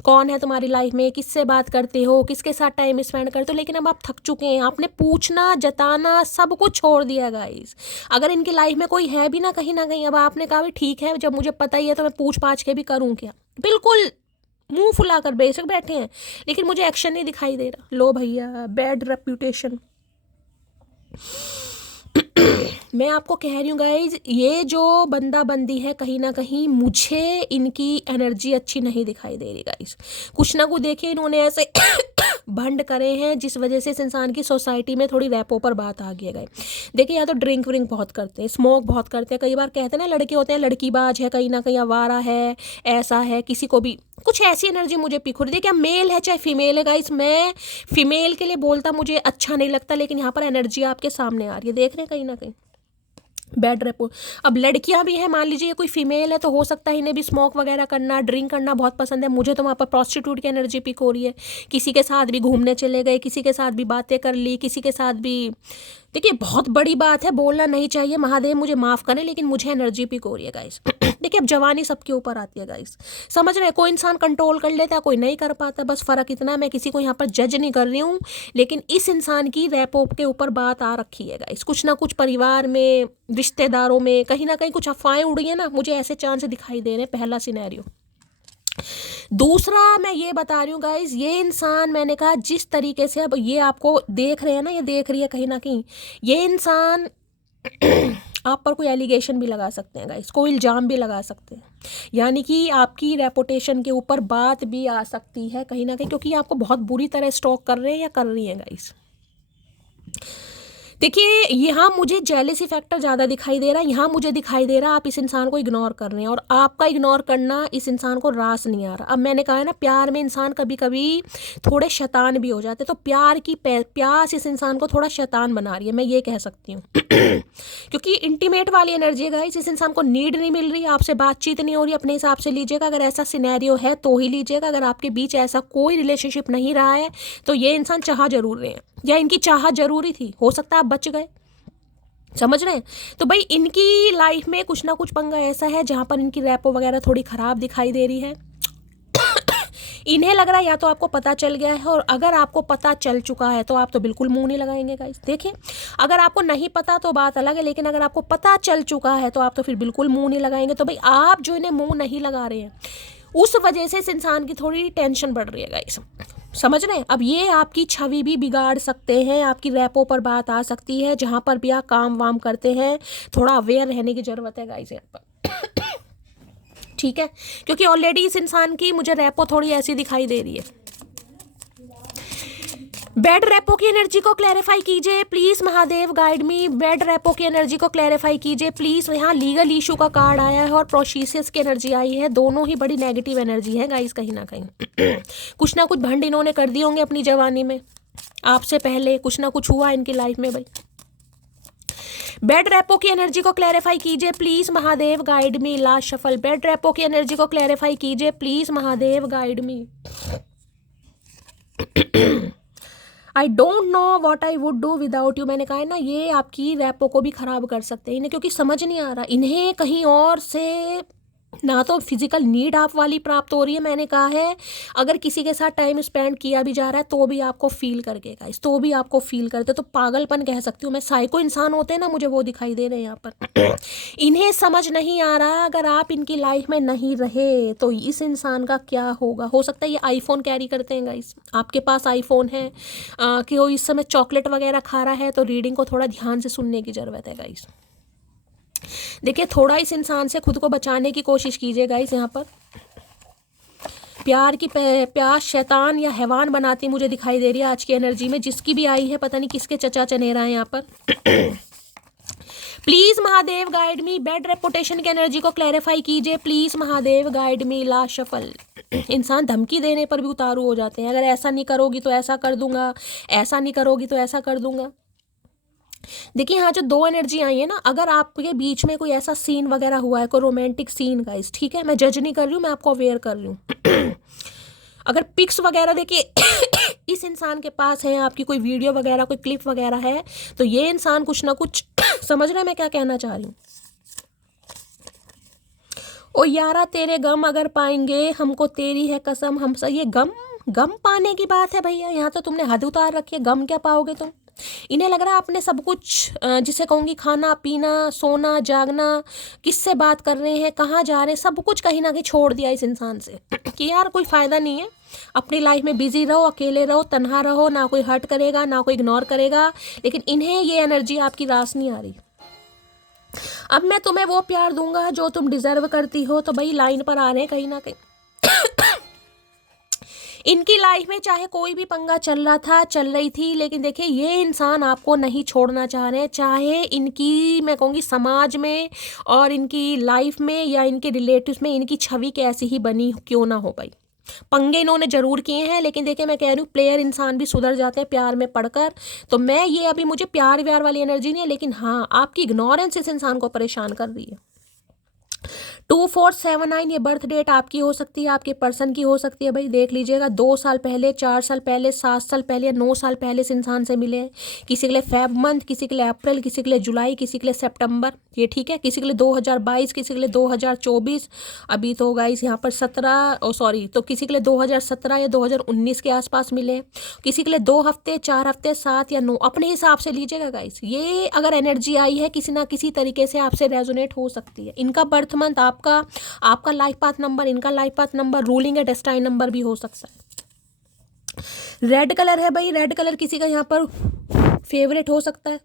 कौन है तुम्हारी लाइफ में, किससे बात करते हो, किसके साथ टाइम स्पेंड करते हो, लेकिन अब आप थक चुके हैं। आपने पूछना जताना सब कुछ छोड़ दिया गाइस। अगर इनकी लाइफ में कोई है भी ना कहीं ना कहीं, अब आपने कहा भी ठीक है जब मुझे पता ही है तो मैं पूछ पाछ के भी करूँ क्या। बिल्कुल मुंह फुलाकर बेशक बैठे हैं, लेकिन मुझे एक्शन नहीं दिखाई दे रहा। लो भैया बैड रेप्यूटेशन। मैं आपको कह रही हूँ गाइज, ये जो बंदा बंदी है कहीं ना कहीं मुझे इनकी एनर्जी अच्छी नहीं दिखाई दे रही गाइज। कुछ ना कुछ देखिए इन्होंने ऐसे भंड करे हैं जिस वजह से इस इंसान की सोसाइटी में थोड़ी रैपो पर बात आ गई है। देखिए या तो ड्रिंक व्रिंक बहुत करते हैं, स्मोक बहुत करते हैं, कई बार कहते हैं ना लड़के होते हैं लड़कीबाज है, कहीं ना कहीं आवारा है, ऐसा है, किसी को भी कुछ ऐसी एनर्जी मुझे पिक हो रही है। क्या मेल है चाहे फीमेल है गाइस, मैं फीमेल के लिए बोलता मुझे अच्छा नहीं लगता, लेकिन यहाँ पर एनर्जी आपके सामने आ रही है, देख रहे हैं कहीं ना कहीं बैड रेपो। अब लड़कियां भी हैं, मान लीजिए कोई फीमेल है तो हो सकता है इन्हें भी स्मोक वगैरह करना, ड्रिंक करना बहुत पसंद है। मुझे तो वहाँ पर प्रोस्टिट्यूट की एनर्जी पिक हो रही है, किसी के साथ भी घूमने चले गए, किसी के साथ भी बातें कर ली, किसी के साथ भी। देखिए बहुत बड़ी बात है, बोलना नहीं चाहिए, महादेव मुझे माफ़ करें, लेकिन मुझे एनर्जी पिक हो रही है गाइस। देखिए अब जवानी सबके ऊपर आती है गाइस, समझ रहे हैं, कोई इंसान कंट्रोल कर लेता है कोई नहीं कर पाता, बस फ़र्क इतना है। मैं किसी को यहाँ पर जज नहीं कर रही हूँ, लेकिन इस इंसान की रैपो के ऊपर बात आ रखी है गाइस। कुछ ना कुछ परिवार में, रिश्तेदारों में कहीं ना कहीं कुछ अफवाहें उड़ी है ना, मुझे ऐसे चांस दिखाई दे रहे हैं। पहला सिनेरियो। दूसरा मैं ये बता रही हूँ गाइज, ये इंसान मैंने कहा जिस तरीके से अब ये आपको देख रहे हैं ना, ये देख रही है कहीं ना कहीं, ये इंसान आप पर कोई एलिगेशन भी लगा सकते हैं गाइस, कोई इल्ज़ाम भी लगा सकते हैं, यानी कि आपकी रेपुटेशन के ऊपर बात भी आ सकती है कहीं ना कहीं, क्योंकि आपको बहुत बुरी तरह स्टॉक कर रहे हैं या कर रही हैं गाइस। देखिए यहाँ मुझे जेलसी फैक्टर ज़्यादा दिखाई दे रहा है, यहाँ मुझे दिखाई दे रहा है आप इस इंसान को इग्नोर कर रहे हैं, और आपका इग्नोर करना इस इंसान को रास नहीं आ रहा। अब मैंने कहा है ना प्यार में इंसान कभी कभी थोड़े शैतान भी हो जाते, तो प्यार की प्यास इस इंसान को थोड़ा शैतान बना रही है, मैं ये कह सकती हूँ। क्योंकि इंटीमेट वाली एनर्जी है इस इंसान को, नीड नहीं मिल रही, आपसे बातचीत नहीं हो रही, अपने हिसाब से लीजिएगा। अगर ऐसा सिनेरियो है तो ही लीजिएगा, अगर आपके बीच ऐसा कोई रिलेशनशिप नहीं रहा है तो ये इंसान चाह जरूर रहे हैं, या इनकी चाहत जरूरी थी, हो सकता है आप बच गए, समझ रहे हैं। तो भाई इनकी लाइफ में कुछ ना कुछ पंगा ऐसा है जहां पर इनकी रैपो वगैरह थोड़ी खराब दिखाई दे रही है। इन्हें लग रहा है या तो आपको पता चल गया है, और अगर आपको पता चल चुका है तो आप तो बिल्कुल मुंह नहीं लगाएंगे गाइस। देखिए अगर आपको नहीं पता तो बात अलग है, लेकिन अगर आपको पता चल चुका है तो आप तो फिर बिल्कुल मुंह नहीं लगाएंगे। तो भाई आप जो इन्हें मुंह नहीं लगा रहे हैं उस वजह से इस इंसान की थोड़ी टेंशन बढ़ रही है गाइस, समझ रहे हैं। अब ये आपकी छवि भी बिगाड़ सकते हैं, आपकी रैपो पर बात आ सकती है, जहां पर भी आप काम वाम करते हैं थोड़ा अवेयर रहने की जरूरत है गाइस यहाँ पर। ठीक है, क्योंकि ऑलरेडी इस इंसान की मुझे रैपो थोड़ी ऐसी दिखाई दे रही है। बेड रेपो की एनर्जी को क्लैरिफाई कीजिए please Mahadev guide me. Bed repo की एनर्जी को क्लैरिफाई कीजिए प्लीज। यहाँ लीगल इशू का कार्ड आया है और प्रोशीसियस की एनर्जी आई है, दोनों ही बड़ी नेगेटिव एनर्जी है गाइस कहीं ना कहीं। कुछ ना कुछ भंड इन्होंने कर दिए होंगे अपनी जवानी में, आपसे पहले कुछ ना कुछ हुआ इनकी लाइफ में भाई। बेड रेपो की एनर्जी को क्लैरिफाई कीजिए please Mahadev guide me. Last shuffle. Bed repo की एनर्जी को क्लैरिफाई कीजिए please Mahadev guide me. I don't know what I would do without you. मैंने कहा है ना, ये आपकी रैपो को भी ख़राब कर सकते हैं इन्हें, क्योंकि समझ नहीं आ रहा इन्हें कहीं और से ना तो फिजिकल नीड आप वाली प्राप्त हो रही है। मैंने कहा है अगर किसी के साथ टाइम स्पेंड किया भी जा रहा है तो भी आपको फील करके गाइस, तो भी आपको फील करते, तो पागलपन कह सकती हूँ मैं। साइको इंसान होते हैं ना, मुझे वो दिखाई दे रहे हैं यहाँ पर। इन्हें समझ नहीं आ रहा अगर आप इनकी लाइफ में नहीं रहे तो इस इंसान का क्या होगा। हो सकता है ये आईफोन कैरी करते हैं गाइस, आपके पास आईफोन है कि वो इस समय चॉकलेट वगैरह खा रहा है, तो रीडिंग को थोड़ा ध्यान से सुनने की ज़रूरत है गाइस। देखिए थोड़ा इस इंसान से खुद को बचाने की कोशिश कीजिए गाइस। यहाँ पर प्यार शैतान या हैवान बनाती मुझे दिखाई दे रही है आज की एनर्जी में, जिसकी भी आई है पता नहीं किसके चचा चनेरा है यहाँ पर। Please Mahadev guide me, bad reputation की एनर्जी को क्लैरिफाई कीजिए प्लीज महादेव गाइड मी। ला शफल। इंसान धमकी देने पर भी उतारू हो जाते हैं, अगर ऐसा नहीं करोगी तो ऐसा कर दूंगा, ऐसा नहीं करोगी तो ऐसा कर दूंगा। देखिए यहाँ जो दो एनर्जी आई है ना, अगर आपके बीच में कोई ऐसा सीन वगैरह हुआ है, कोई रोमांटिक सीन गाइस, ठीक है, मैं जज नहीं कर रही हूँ, मैं आपको अवेयर कर रही हूँ। अगर पिक्स वगैरह देखिए इस इंसान के पास है, आपकी कोई वीडियो वगैरह कोई क्लिप वगैरह है, तो ये इंसान कुछ ना कुछ समझ रहे हैं मैं क्या कहना चाह रही हूँ। ओ यारा तेरे गम अगर पाएंगे हमको तेरी है कसम हम सब। ये गम पाने की बात है भैया, यहाँ तो तुमने हद उतार रखी है, गम क्या पाओगे तुम। इन्हें लग रहा है आपने सब कुछ जिसे कहूँगी खाना पीना सोना जागना, किससे बात कर रहे हैं कहाँ जा रहे हैं, सब कुछ कहीं ना कहीं छोड़ दिया इस इंसान से कि यार कोई फ़ायदा नहीं है, अपनी लाइफ में बिजी रहो, अकेले रहो, तन्हा रहो, ना कोई हर्ट करेगा ना कोई इग्नोर करेगा। लेकिन इन्हें ये एनर्जी आपकी रास नहीं आ रही। अब मैं तुम्हें वो प्यार दूंगा जो तुम डिजर्व करती हो, तो भाई लाइन पर आ रहे हैं कहीं ना कहीं। इनकी लाइफ में चाहे कोई भी पंगा चल रहा था चल रही थी, लेकिन देखिए ये इंसान आपको नहीं छोड़ना चाह रहे हैं, चाहे इनकी मैं कहूँगी समाज में और इनकी लाइफ में या इनके रिलेटिव्स में इनकी छवि कैसी ही बनी क्यों ना हो भाई। पंगे इन्होंने जरूर किए हैं, लेकिन देखिए मैं कह रही हूँ प्लेयर इंसान भी सुधर जाते हैं प्यार में पढ़कर। तो मैं ये अभी मुझे प्यार व्यार वाली एनर्जी नहीं है, लेकिन हाँ आपकी इग्नोरेंस इस इंसान को परेशान कर रही है। 2479 ये बर्थ डेट आपकी हो सकती है, आपके पर्सन की हो सकती है भाई, देख लीजिएगा। 2 साल पहले 4 साल पहले 7 साल पहले 9 साल पहले इस इंसान से मिले हैं। किसी के लिए फेब मंथ, किसी के लिए अप्रैल, किसी के लिए जुलाई, किसी के लिए सितंबर, ये ठीक है, किसी के लिए 2022, किसी के लिए 2024, अभी तो गाइस यहाँ पर 17 तो किसी के लिए 2017 या 2019 के आसपास मिले हैं। किसी के लिए 2 हफ्ते 4 हफ्ते 7 या 9, अपने हिसाब से लीजिएगा गाइस। ये अगर एनर्जी आई है किसी ना किसी तरीके से आपसे रेजोनेट हो सकती है। इनका बर्थ मंथ आपका लाइफ पाथ नंबर, इनका लाइफ पाथ नंबर, रूलिंग या डेस्टाइन नंबर भी हो सकता है। रेड कलर है भाई, रेड कलर किसी का यहाँ पर फेवरेट हो सकता है।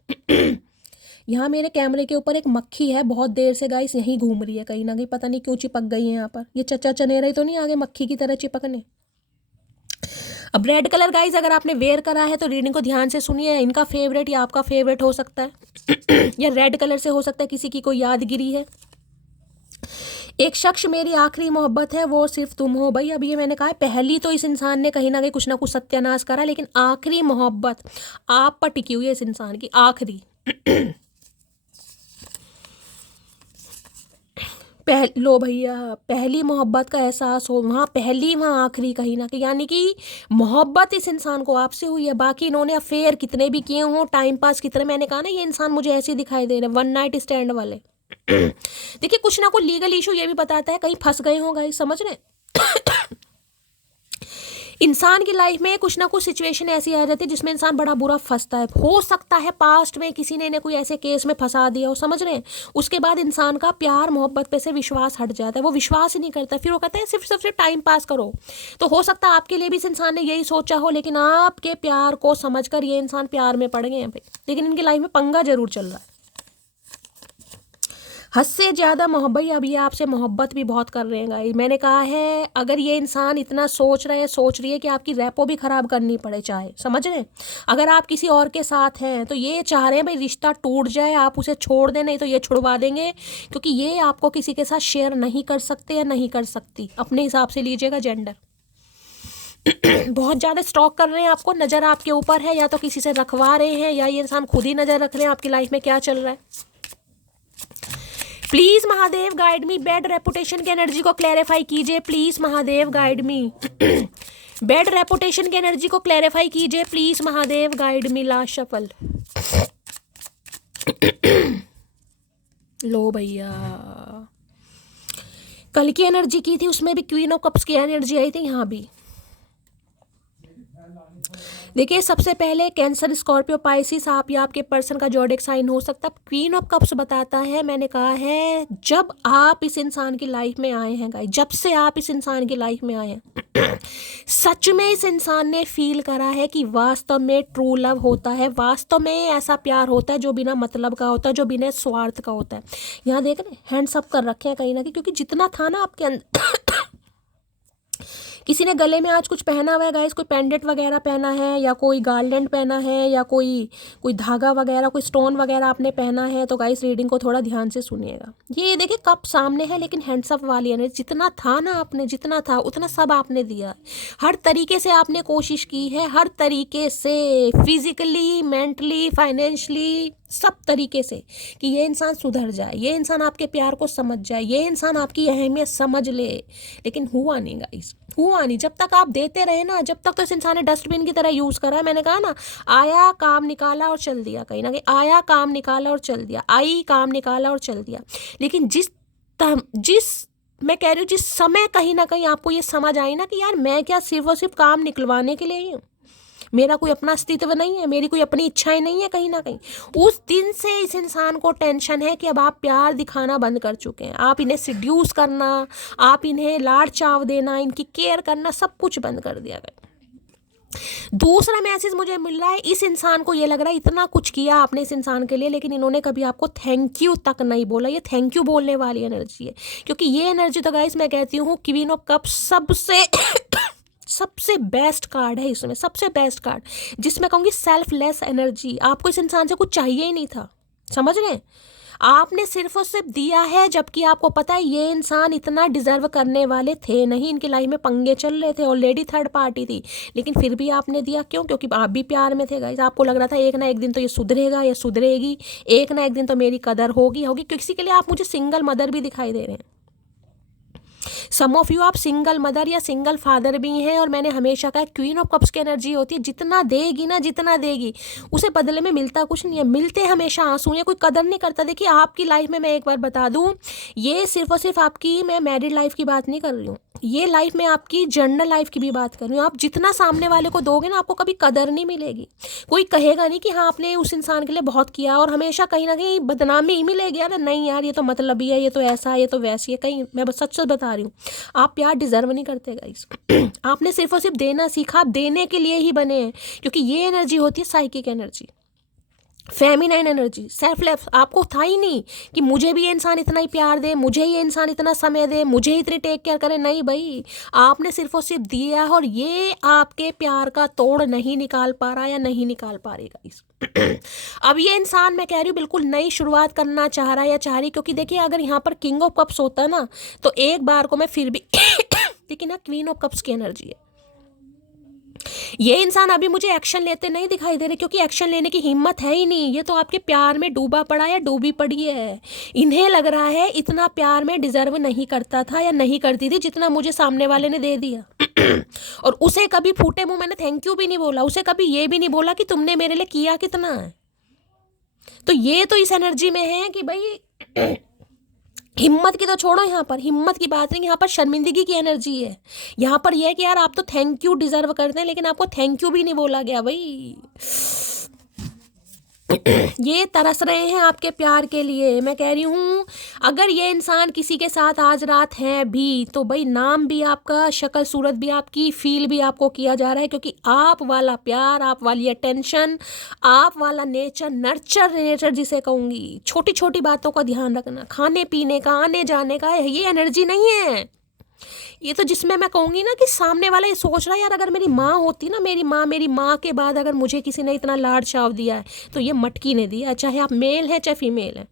यहाँ मेरे कैमरे के ऊपर एक मक्खी है, बहुत देर से गाइस यहीं घूम रही है कहीं ना कहीं, पता नहीं क्यों चिपक गई है यहाँ पर। ये चचा चनेरा तो नहीं आगे मक्खी की तरह चिपकने। अब रेड कलर गाइस अगर आपने वेयर करा है तो रीडिंग को ध्यान से सुनिए, इनका फेवरेट या आपका फेवरेट हो सकता है। या रेड कलर से हो सकता है किसी की कोई यादगिरी है। एक शख्स मेरी आखिरी मोहब्बत है वो सिर्फ तुम हो भाई। अब ये मैंने कहा है पहली तो इस इंसान ने कहीं ना कहीं कुछ ना कुछ सत्यानाश करा, लेकिन आखिरी मोहब्बत आप पर टिकी हुई है इस इंसान की, आखिरी। लो भैया, पहली मोहब्बत का एहसास हो वहाँ पहली वहाँ आखिरी कहीं ना कहीं, यानी कि मोहब्बत इस इंसान को आपसे हुई है। बाकी इन्होंने अफेयर कितने भी किए हों, टाइम पास कितने, मैंने कहा ना ये इंसान मुझे ऐसे दिखाई दे रहे हैं, वन नाइट स्टैंड वाले। देखिए कुछ ना कुछ लीगल इशू ये भी बताता है कहीं फंस गए हो गाइस, समझ रहे हैं। इंसान की लाइफ में कुछ ना कुछ सिचुएशन ऐसी आ जाती है जिसमें इंसान बड़ा बुरा फंसता है। हो सकता है पास्ट में किसी ने इन्हें कोई ऐसे केस में फंसा दिया हो, समझ रहे हैं। उसके बाद इंसान का प्यार मोहब्बत पे से विश्वास हट जाता है, वो विश्वास ही नहीं करता, फिर वो कहता है सिर्फ टाइम पास करो। तो हो सकता है आपके लिए भी इस इंसान ने यही सोचा हो, लेकिन आपके प्यार को समझकर ये इंसान प्यार में पड़ गए हैं भाई, लेकिन इनकी लाइफ में पंगा जरूर चल रहा है। हद से ज़्यादा मोहब्बत, अब ये आपसे मोहब्बत भी बहुत कर रहे हैं गाइस। मैंने कहा है अगर ये इंसान इतना सोच रही है कि आपकी रैपो भी ख़राब करनी पड़े, चाहे समझ रहे हैं, अगर आप किसी और के साथ हैं तो ये चाह रहे हैं भाई रिश्ता टूट जाए, आप उसे छोड़ दें, नहीं तो ये छुड़वा देंगे, क्योंकि ये आपको किसी के साथ शेयर नहीं कर सकते या नहीं कर सकती, अपने हिसाब से लीजिएगा जेंडर। बहुत ज़्यादा स्टॉक कर रहे हैं आपको, नज़र आपके ऊपर है, या तो किसी से रखवा रहे हैं या ये इंसान खुद ही नज़र रख रहे हैं आपकी लाइफ में क्या चल रहा है। Please Mahadev guide me, bad reputation की एनर्जी को क्लैरिफाई कीजिए please Mahadev guide me. Bad reputation की एनर्जी को क्लैरिफाई कीजिए please Mahadev, guide me last shuffle. लो भैया, कल की एनर्जी की थी उसमें भी क्वीन ऑफ कप्स की एनर्जी आई थी, यहाँ भी देखिए। सबसे पहले कैंसर, स्कॉर्पियो, पाइसिस, आप या आपके पर्सन का जोडिक साइन हो सकता है। क्वीन ऑफ कप्स बताता है, मैंने कहा है जब आप इस इंसान की लाइफ में आए हैं गाइस, जब से आप इस इंसान की लाइफ में आए हैं सच में इस इंसान ने फील करा है कि वास्तव में ट्रू लव होता है, वास्तव में ऐसा प्यार होता है जो बिना मतलब का होता है, जो बिना स्वार्थ का होता है। यहाँ देख रहे हैंड्स अप कर रखे हैं कहीं ना कहीं, क्योंकि जितना था ना आपके अंदर किसी ने गले में आज कुछ पहना हुआ है गाइस, कोई पेंडेंट वगैरह पहना है या कोई गार्लैंड पहना है या कोई धागा वगैरह, कोई स्टोन वगैरह आपने पहना है, तो गाइस रीडिंग को थोड़ा ध्यान से सुनिएगा। ये देखिए कप सामने है लेकिन हैंड्स अप वाली है, जितना था ना आपने, जितना था उतना सब आपने दिया। हर तरीके से आपने कोशिश की है, हर तरीके से, फिजिकली, मेंटली, फाइनेंशियली, सब तरीके से कि ये इंसान सुधर जाए, ये इंसान आपके प्यार को समझ जाए, ये इंसान आपकी अहमियत समझ ले, लेकिन हुआ नहीं गाइस, हुआ नहीं। जब तक आप देते रहे ना, जब तक तो इस इंसान ने डस्टबिन की तरह यूज़ करा। मैंने कहा ना, आया काम निकाला और चल दिया, कहीं ना कहीं आया काम निकाला और चल दिया, आई काम निकाला और चल दिया। लेकिन जिस मैं कह रही हूँ जिस समय कहीं ना कहीं आपको ये समझ आई ना कि यार मैं क्या सिर्फ और सिर्फ काम निकलवाने के लिए ही हूँ, मेरा कोई अपना अस्तित्व नहीं है, मेरी कोई अपनी इच्छाएं नहीं है कहीं ना कहीं, उस दिन से इस इंसान को टेंशन है कि अब आप प्यार दिखाना बंद कर चुके हैं, आप इन्हें सिड्यूस करना, आप इन्हें लाड़ चाव देना, इनकी केयर करना, सब कुछ बंद कर दिया गया। दूसरा मैसेज मुझे मिल रहा है, इस इंसान को ये लग रहा है इतना कुछ किया आपने इस इंसान के लिए, लेकिन इन्होंने कभी आपको थैंक यू तक नहीं बोला। ये थैंक यू बोलने वाली एनर्जी है, क्योंकि ये एनर्जी तो गाइस मैं कहती हूँ क्वीन ऑफ कप्स सबसे बेस्ट कार्ड है इसमें, सबसे बेस्ट कार्ड, जिसमें कहूँगी सेल्फलेस एनर्जी। आपको इस इंसान से कुछ चाहिए ही नहीं था, समझ रहे हैं? आपने सिर्फ और सिर्फ दिया है, जबकि आपको पता है ये इंसान इतना डिजर्व करने वाले थे नहीं, इनकी लाइफ में पंगे चल रहे थे, ऑलरेडी थर्ड पार्टी थी, लेकिन फिर भी आपने दिया। क्यों? क्योंकि आप भी प्यार में थे गाइस। आपको लग रहा था एक ना एक दिन तो ये सुधरेगा या सुधरेगी, एक ना एक दिन तो मेरी कदर होगी। किसी के लिए आप मुझे सिंगल मदर भी दिखाई दे रहे हैं। सम ऑफ यू आप सिंगल मदर या सिंगल फादर भी हैं, और मैंने हमेशा कहा क्वीन ऑफ कप्स की एनर्जी होती है, जितना देगी ना, जितना देगी उसे बदले में मिलता कुछ नहीं है, मिलते हमेशा आंसू हैं, कोई कदर नहीं करता। देखिए आपकी लाइफ में मैं एक बार बता दूं, ये सिर्फ और सिर्फ आपकी, मैं मैरिड लाइफ की बात नहीं कर रही हूँ, ये लाइफ में आपकी जर्नल लाइफ की भी बात कर रही हूँ। आप जितना सामने वाले को दोगे ना, आपको कभी कदर नहीं मिलेगी। कोई कहेगा नहीं कि हाँ आपने उस इंसान के लिए बहुत किया, और हमेशा कहीं ना कहीं बदनामी ही मिलेगी, यार नहीं यार ये तो मतलबी है, ये तो ऐसा है, ये तो वैसी है। कहीं मैं बस सच सच बता रही हूँ, आप प्यार डिजर्व नहीं करते गाइस। आपने सिर्फ और सिर्फ देना सीखा, आप देने के लिए ही बने हैं, क्योंकि ये एनर्जी होती है psychic energy, feminine energy, selfless. आपको था ही नहीं कि मुझे भी ये इंसान इतना ही प्यार दे, मुझे ये इंसान इतना समय दे, मुझे इतनी टेक केयर करे, नहीं भाई, आपने सिर्फ और सिर्फ दिया है, और ये आपके प्यार का तोड़ नहीं निकाल पा रहा या नहीं निकाल पा रहेगा इस अब ये इंसान, मैं कह रही हूँ, बिल्कुल नई शुरुआत करना चाह रहा है या चाह रही, क्योंकि देखिए अगर यहाँ पर किंग ऑफ कप्स होता ना, तो एक बार को मैं फिर भी लेकिन ना क्वीन ऑफ कप्स की एनर्जी है। ये इंसान अभी मुझे एक्शन लेते नहीं दिखाई दे रहे, क्योंकि एक्शन लेने की हिम्मत है ही नहीं। ये तो आपके प्यार में डूबा पड़ा या डूबी पड़ी है। इन्हें लग रहा है इतना प्यार में डिजर्व नहीं करता था या नहीं करती थी जितना मुझे सामने वाले ने दे दिया। और उसे कभी फूटे मुंह मैंने थैंक यू भी नहीं बोला, उसे कभी ये भी नहीं बोला कि तुमने मेरे लिए किया कितना है। तो ये तो इस एनर्जी में है कि भाई हिम्मत की तो छोड़ो, यहाँ पर हिम्मत की बात नहीं, यहाँ पर शर्मिंदगी की एनर्जी है। यहाँ पर यह है कि यार आप तो थैंक यू डिजर्व करते हैं, लेकिन आपको थैंक यू भी नहीं बोला गया भाई। ये तरस रहे हैं आपके प्यार के लिए। मैं कह रही हूँ अगर ये इंसान किसी के साथ आज रात है भी, तो भाई नाम भी आपका, शक्ल सूरत भी आपकी, फील भी आपको किया जा रहा है, क्योंकि आप वाला प्यार, आप वाली अटेंशन, आप वाला नेचर, नर्चर नेचर जिसे कहूँगी, छोटी छोटी बातों का ध्यान रखना, खाने पीने का, आने जाने का, ये एनर्जी नहीं है। ये तो जिसमें मैं कहूँगी ना कि सामने वाला ये सोच रहा है यार अगर मेरी माँ होती ना, मेरी माँ के बाद अगर मुझे किसी ने इतना लाड चाव दिया है तो ये मटकी ने दिया, चाहे आप मेल हैं चाहे फीमेल हैं।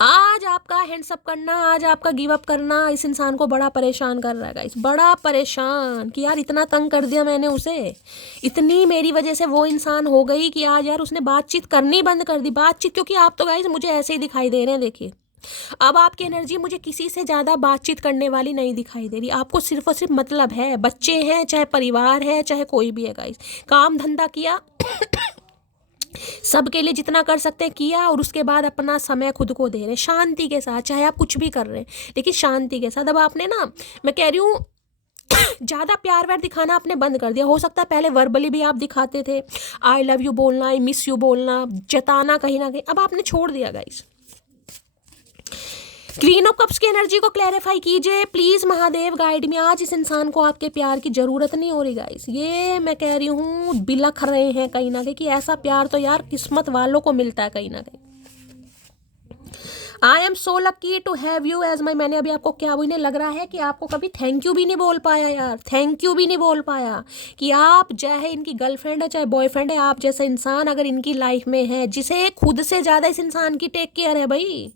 आज आपका हैंड्स अप करना, आज आपका गिव अप करना इस इंसान को बड़ा परेशान कर रहा है गाइस, बड़ा परेशान कि यार इतना तंग कर दिया मैंने उसे, इतनी मेरी वजह से वो इंसान हो गई कि आज यार उसने बातचीत करनी बंद कर दी, बातचीत। क्योंकि आप तो गाइस मुझे ऐसे ही दिखाई दे रहे हैं, देखिए अब आपकी एनर्जी मुझे किसी से ज़्यादा बातचीत करने वाली नहीं दिखाई दे रही। आपको सिर्फ और सिर्फ मतलब है, बच्चे हैं चाहे परिवार है चाहे कोई भी है गाइस, काम धंधा किया सबके लिए जितना कर सकते हैं किया, और उसके बाद अपना समय खुद को दे रहे हैं शांति के साथ। चाहे आप कुछ भी कर रहे हैं लेकिन शांति के साथ। अब आपने ना, मैं कह रही हूँ ज़्यादा प्यार व्यार दिखाना आपने बंद कर दिया। हो सकता है पहले वर्बली भी आप दिखाते थे, आई लव यू बोलना, आई मिस यू बोलना, जताना कहीं ना कहीं, अब आपने छोड़ दिया गाइस। क्वीन ऑफ कप्स की एनर्जी को क्लैरिफाई कीजिए प्लीज महादेव, गाइड में। आज इस इंसान को आपके प्यार की जरूरत नहीं हो रही गाइस, ये मैं कह रही हूँ बिलख रहे हैं कहीं ना कहीं कि ऐसा प्यार तो यार किस्मत वालों को मिलता है कहीं ना कहीं। I am so lucky to have you as my, मैंने अभी आपको क्या बोलने लग रहा है कि आपको कभी थैंक यू भी नहीं बोल पाया यार, थैंक यू भी नहीं बोल पाया कि आप चाहे इनकी गर्लफ्रेंड है चाहे बॉयफ्रेंड है, आप जैसा इंसान अगर इनकी लाइफ में है जिसे खुद से ज़्यादा इस इंसान की टेक केयर है भाई।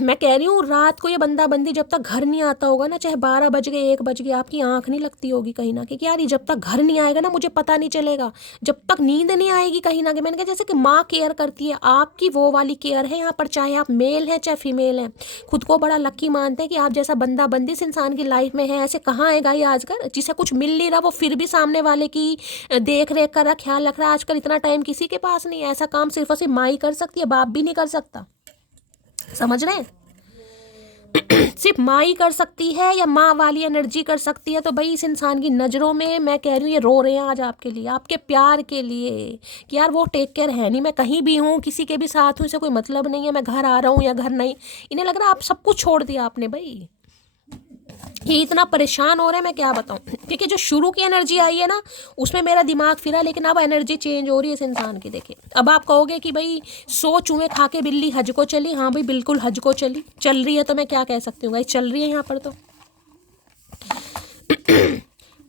मैं कह रही हूँ रात को ये बंदा बंदी जब तक घर नहीं आता होगा ना, चाहे 12 बज गए 1 बज गए, आपकी आंख नहीं लगती होगी कहीं ना कहीं कि यार ये जब तक घर नहीं आएगा ना मुझे पता नहीं चलेगा, जब तक नींद नहीं आएगी कहीं ना कहीं। मैंने कहा जैसे कि माँ केयर करती है, आपकी वो वाली केयर है यहाँ पर, चाहे आप मेल हैं चाहे फीमेल हैं। खुद को बड़ा लक्की मानते हैं कि आप जैसा बंदा बंदी इस इंसान की लाइफ में है। ऐसे कहाँ आएगा ये आजकल, जिसे कुछ मिल नहीं रहा वो फिर भी सामने वाले की देख रेख कर रहा, ख्याल रख रहा है। आजकल इतना टाइम किसी के पास नहीं है, ऐसा काम सिर्फ और सिर्फ माँ ही कर सकती है, बाप भी नहीं कर सकता। समझ रहे हैं? सिर्फ माँ ही कर सकती है या माँ वाली एनर्जी कर सकती है। तो भाई इस इंसान की नज़रों में मैं कह रही हूँ ये रो रहे हैं आज आपके लिए, आपके प्यार के लिए कि यार वो टेक केयर है नहीं, मैं कहीं भी हूँ किसी के भी साथ हूँ इसे कोई मतलब नहीं है, मैं घर आ रहा हूँ या घर नहीं। इन्हें लग रहा है आप सब कुछ छोड़ दिया आपने भाई, ये इतना परेशान हो रहे हैं मैं क्या बताऊं। क्योंकि जो शुरू की एनर्जी आई है ना उसमें मेरा दिमाग फिरा, लेकिन अब एनर्जी चेंज हो रही है इस इंसान की। देखिए अब आप कहोगे कि भाई 100 चूहे खा के बिल्ली हज को चली, हाँ भाई बिल्कुल हज को चल रही है, तो मैं क्या कह सकती हूँ भाई, चल रही है यहाँ पर। तो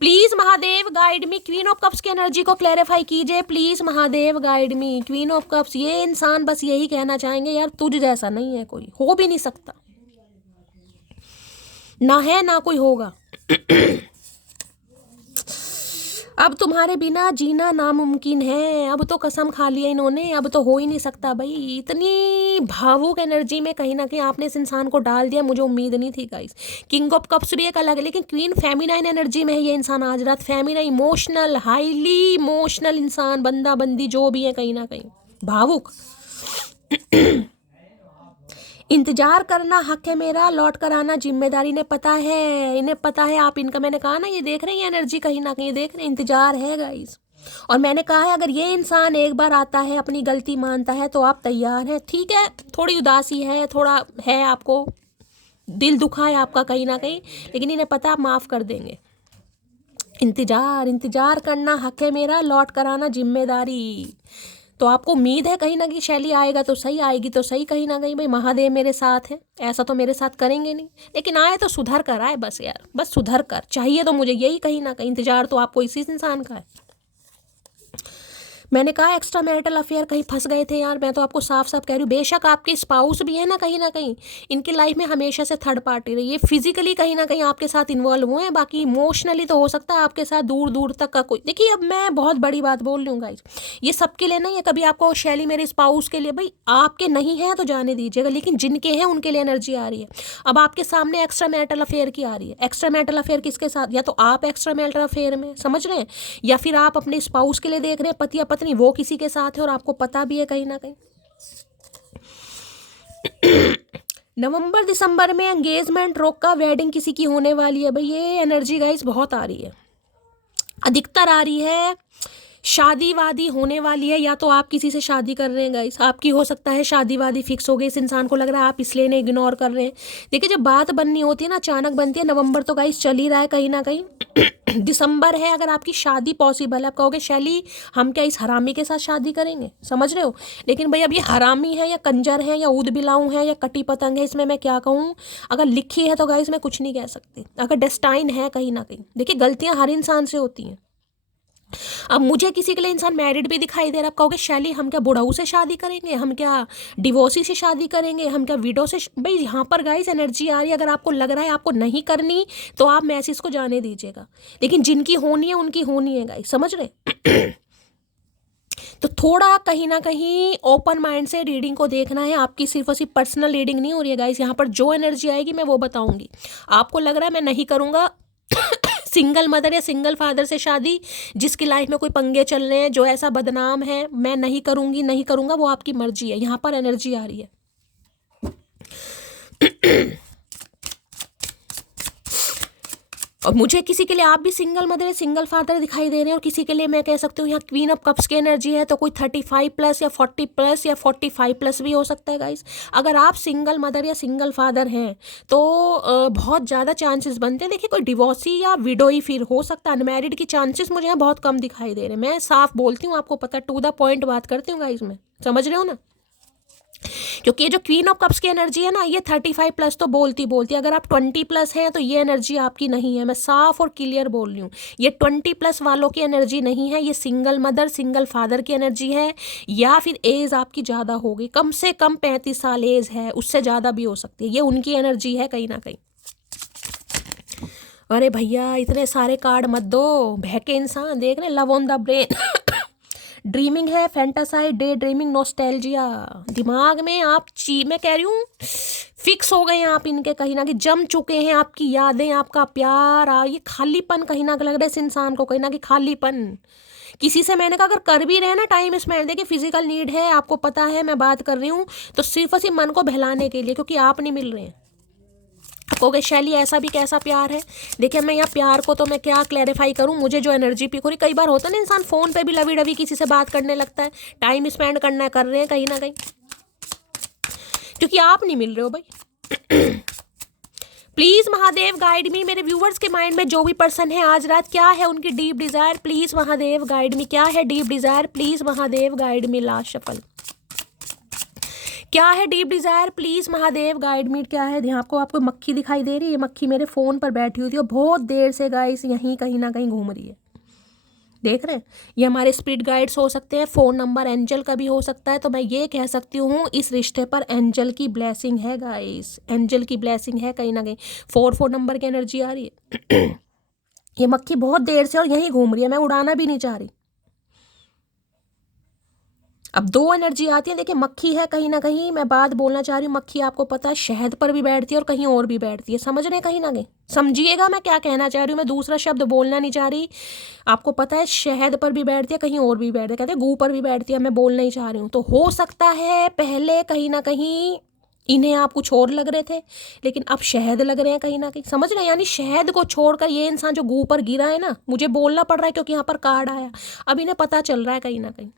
please Mahadev guide me, queen of cups की एनर्जी को क्लैरिफाई कीजिए please Mahadev guide me. Queen of cups, ये इंसान बस यही कहना चाहेंगे यार तुझ जैसा नहीं है कोई, हो भी नहीं सकता, ना है ना कोई होगा। अब तुम्हारे बिना जीना नामुमकिन है, अब तो कसम खा लिया इन्होंने, अब तो हो ही नहीं सकता भाई। इतनी भावुक एनर्जी में कहीं ना कहीं आपने इस इंसान को डाल दिया, मुझे उम्मीद नहीं थी गाइस। किंग ऑफ कप्स भी एक अलग है, लेकिन क्वीन फेमिनाइन एनर्जी में है ये इंसान आज रात। फेमिनाइन, इमोशनल, हाईली इमोशनल इंसान, बंदा बंदी जो भी है कहीं ना कहीं भावुक। इंतजार करना हक है मेरा, लौट कर आना जिम्मेदारी। ने पता है, इन्हें पता है आप इनका, मैंने कहा ना ये देख रहे हैं एनर्जी कहीं ना कहीं, देख रहे हैं इंतजार है गाइस। और मैंने कहा है अगर ये इंसान एक बार आता है अपनी गलती मानता है तो आप तैयार हैं। ठीक है थोड़ी उदासी है, थोड़ा है, आपको दिल दुखा है आपका कहीं ना कहीं, लेकिन इन्हें पता आप माफ़ कर देंगे। इंतजार करना हक है मेरा, लौट कर आना जिम्मेदारी। तो आपको उम्मीद है कहीं ना कहीं शैली आएगा तो सही, आएगी तो सही कहीं ना कहीं, भाई महादेव मेरे साथ है, ऐसा तो मेरे साथ करेंगे नहीं, लेकिन आए तो सुधर कर आए बस यार, बस सुधर कर। चाहिए तो मुझे यही कहीं ना कहीं, इंतजार तो आपको इसी इंसान का है। मैंने कहा एक्स्ट्रा मैरिटल अफेयर कहीं फंस गए थे यार, मैं तो आपको साफ साफ कह रही हूँ। बेशक आपके स्पाउस भी है ना कहीं इनकी लाइफ में हमेशा से थर्ड पार्टी रही है, फिजिकली कहीं ना कहीं आपके साथ इन्वॉल्व हुए हैं, बाकी इमोशनली तो हो सकता है आपके साथ दूर दूर तक का कोई। देखिए अब मैं बहुत बड़ी बात बोल रही हूँ गाइस, ये सबके लिए नहीं है। कभी आपको शैली मेरे स्पाउस के लिए, भाई आपके नहीं है तो जाने दीजिएगा, लेकिन जिनके हैं उनके लिए एनर्जी आ रही है। अब आपके सामने एक्स्ट्रा मैरिटल अफेयर की आ रही है। एक्स्ट्रा मैरिटल अफेयर किसके साथ, या तो आप एक्स्ट्रा मैरिटल अफेयर में, समझ रहे हैं, या फिर आप अपने स्पाउस के लिए देख रहे हैं, पति या पत्नी वो किसी के साथ है और आपको पता भी है कहीं ना कहीं। नवंबर दिसंबर में एंगेजमेंट रोका, वेडिंग किसी की होने वाली है। भाई ये एनर्जी गाइस बहुत आ रही है, अधिकतर आ रही है। शादी वादी होने वाली है, या तो आप किसी से शादी कर रहे हैं गाइस, आपकी हो सकता है शादी वादी फिक्स हो गई, इस इंसान को लग रहा है आप इसलिए नहीं इग्नोर कर रहे हैं। देखिए जब बात बननी होती है ना अचानक बनती है। नवंबर तो गाइस चल ही रहा है कहीं ना कहीं। दिसंबर है, अगर आपकी शादी पॉसिबल है, आप कहोगे शैली हम क्या इस हरामी के साथ शादी करेंगे, समझ रहे हो। लेकिन भाई अब ये हरामी है या कंजर है या ऊद बिलाऊ है या कटी पतंग है, इसमें मैं क्या कहूँ। अगर लिखी है तो गाइस मैं कुछ नहीं कह सकती, अगर डेस्टाइन है कहीं ना कहीं। देखिए गलतियाँ हर इंसान से होती हैं। अब मुझे किसी के लिए इंसान मैरिड भी दिखाई दे रहा है, आप कहोगे शैली हम क्या बुढ़ाऊ से शादी करेंगे, हम क्या डिवोर्सी से शादी करेंगे, हम क्या विडो से भाई यहाँ पर गाइस एनर्जी आ रही है। अगर आपको लग रहा है आपको नहीं करनी तो आप मैसेज को जाने दीजिएगा, लेकिन जिनकी होनी है उनकी होनी है गाइस, समझ रहे। तो थोड़ा कहीं ना कहीं ओपन माइंड से रीडिंग को देखना है। आपकी सिर्फ और सिर्फ पर्सनल रीडिंग नहीं हो रही है गाइस, यहाँ पर जो एनर्जी आएगी मैं वो बताऊंगी। आपको लग रहा है मैं नहीं करूँगा सिंगल मदर या सिंगल फादर से शादी, जिसकी लाइफ में कोई पंगे चल रहे हैं, जो ऐसा बदनाम है, मैं नहीं करूँगी, नहीं करूँगा, वो आपकी मर्जी है। यहाँ पर एनर्जी आ रही है। और मुझे किसी के लिए आप भी सिंगल मदर या सिंगल फादर दिखाई दे रहे हैं, और किसी के लिए मैं कह सकती हूँ यहाँ क्वीन ऑफ कप्स की एनर्जी है, तो कोई 35+ या 40+ या 45+ भी हो सकता है गाइस। अगर आप सिंगल मदर या सिंगल फादर हैं तो बहुत ज़्यादा चांसेस बनते हैं। देखिए कोई डिवोर्सी या विडोई फिर हो सकता है, अनमैरिड की चांसेस मुझे यहाँ बहुत कम दिखाई दे रहे हैं। मैं साफ बोलती हूँ, आपको पता, टू द पॉइंट बात करती हूँ गाइस, मैं समझ रहे हो ना। क्योंकि ये जो क्वीन ऑफ कप्स की एनर्जी है ना, ये 35+ तो बोलती बोलती, अगर आप 20+ हैं तो ये एनर्जी आपकी नहीं है। मैं साफ और क्लियर बोल रही हूँ, ये 20+ वालों की एनर्जी नहीं है। ये सिंगल मदर सिंगल फादर की एनर्जी है, या फिर एज आपकी ज़्यादा होगी, कम से कम 35 साल एज है, उससे ज़्यादा भी हो सकती है। ये उनकी एनर्जी है कहीं ना कहीं। अरे भैया इतने सारे कार्ड मत दो, बहके इंसान देख रहे। Love on the brain dreaming है, फैंटासाइड, डे ड्रीमिंग, नॉस्टैल्जिया। दिमाग में आप मैं कह रही हूँ फिक्स हो गए हैं आप इनके, कहीं ना कहीं जम चुके हैं। आपकी यादें, आपका प्यार, ये खालीपन कहीं ना कहीं लग रहा है इस इंसान को, कहीं ना कहीं खालीपन। किसी से मैंने कहा अगर कर भी रहे हैं ना टाइम स्पेंड, देखिए फिजिकल नीड है, आपको पता है मैं बात कर रही हूँ, तो सिर्फ और सिर्फ मन को बहलाने के लिए, क्योंकि आप नहीं मिल रहे हैं। कहोगे शैली ऐसा भी कैसा प्यार है? देखिए मैं यहाँ प्यार को तो मैं क्या क्लैरिफाई करूँ, मुझे जो एनर्जी पिक हो रही, कई बार होता है ना इंसान फ़ोन पे भी लवी डवी किसी से बात करने लगता है, टाइम स्पेंड करना कर रहे हैं कहीं ना कहीं, क्योंकि आप नहीं मिल रहे हो भाई। प्लीज़ महादेव गाइड मी, मेरे व्यूवर्स के माइंड में जो भी पर्सन है आज रात, क्या है उनकी deep desire, please Mahadev guide मी। क्या है deep desire, please Mahadev guide me. Last shuffle, क्या है deep desire, please Mahadev guide मी। क्या है? यहाँ आपको मक्खी दिखाई दे रही है, मक्खी मेरे फ़ोन पर बैठी हुई थी और बहुत देर से गाइस यहीं कहीं ना कहीं घूम रही है, देख रहे हैं। ये हमारे स्पिरिट गाइड्स हो सकते हैं, फ़ोन नंबर एंजल का भी हो सकता है। तो मैं ये कह सकती हूँ इस रिश्ते पर एंजल की ब्लेसिंग है गाइस, एंजल की ब्लेसिंग है कहीं ना कहीं। 4 नंबर की एनर्जी आ रही है। ये मक्खी बहुत देर से और यहीं घूम रही है, मैं उड़ाना भी नहीं चाह रही। अब 2 एनर्जी आती है। देखिए मक्खी है कहीं ना कहीं, मैं बात बोलना चाह रही हूँ, मक्खी आपको पता है शहद पर भी बैठती है और कहीं और भी बैठती है, समझ रहे हैं कहीं ना कहीं, समझिएगा मैं क्या कहना चाह रही हूँ। मैं दूसरा शब्द बोलना नहीं चाह रही, आपको पता है शहद पर भी बैठती है, कहीं और भी बैठती है, कहते हैं गू पर भी बैठती है, मैं बोलना ही चाह रही हूँ। तो हो सकता है पहले कहीं ना कहीं इन्हें आप कुछ और लग रहे थे, लेकिन अब शहद लग रहे हैं कहीं ना कहीं, समझ रहे हैं। यानी शहद को छोड़कर ये इंसान जो गू पर गिरा है ना, मुझे बोलना पड़ रहा है क्योंकि यहाँ पर कार्ड आया, अब इन्हें पता चल रहा है कहीं ना कहीं।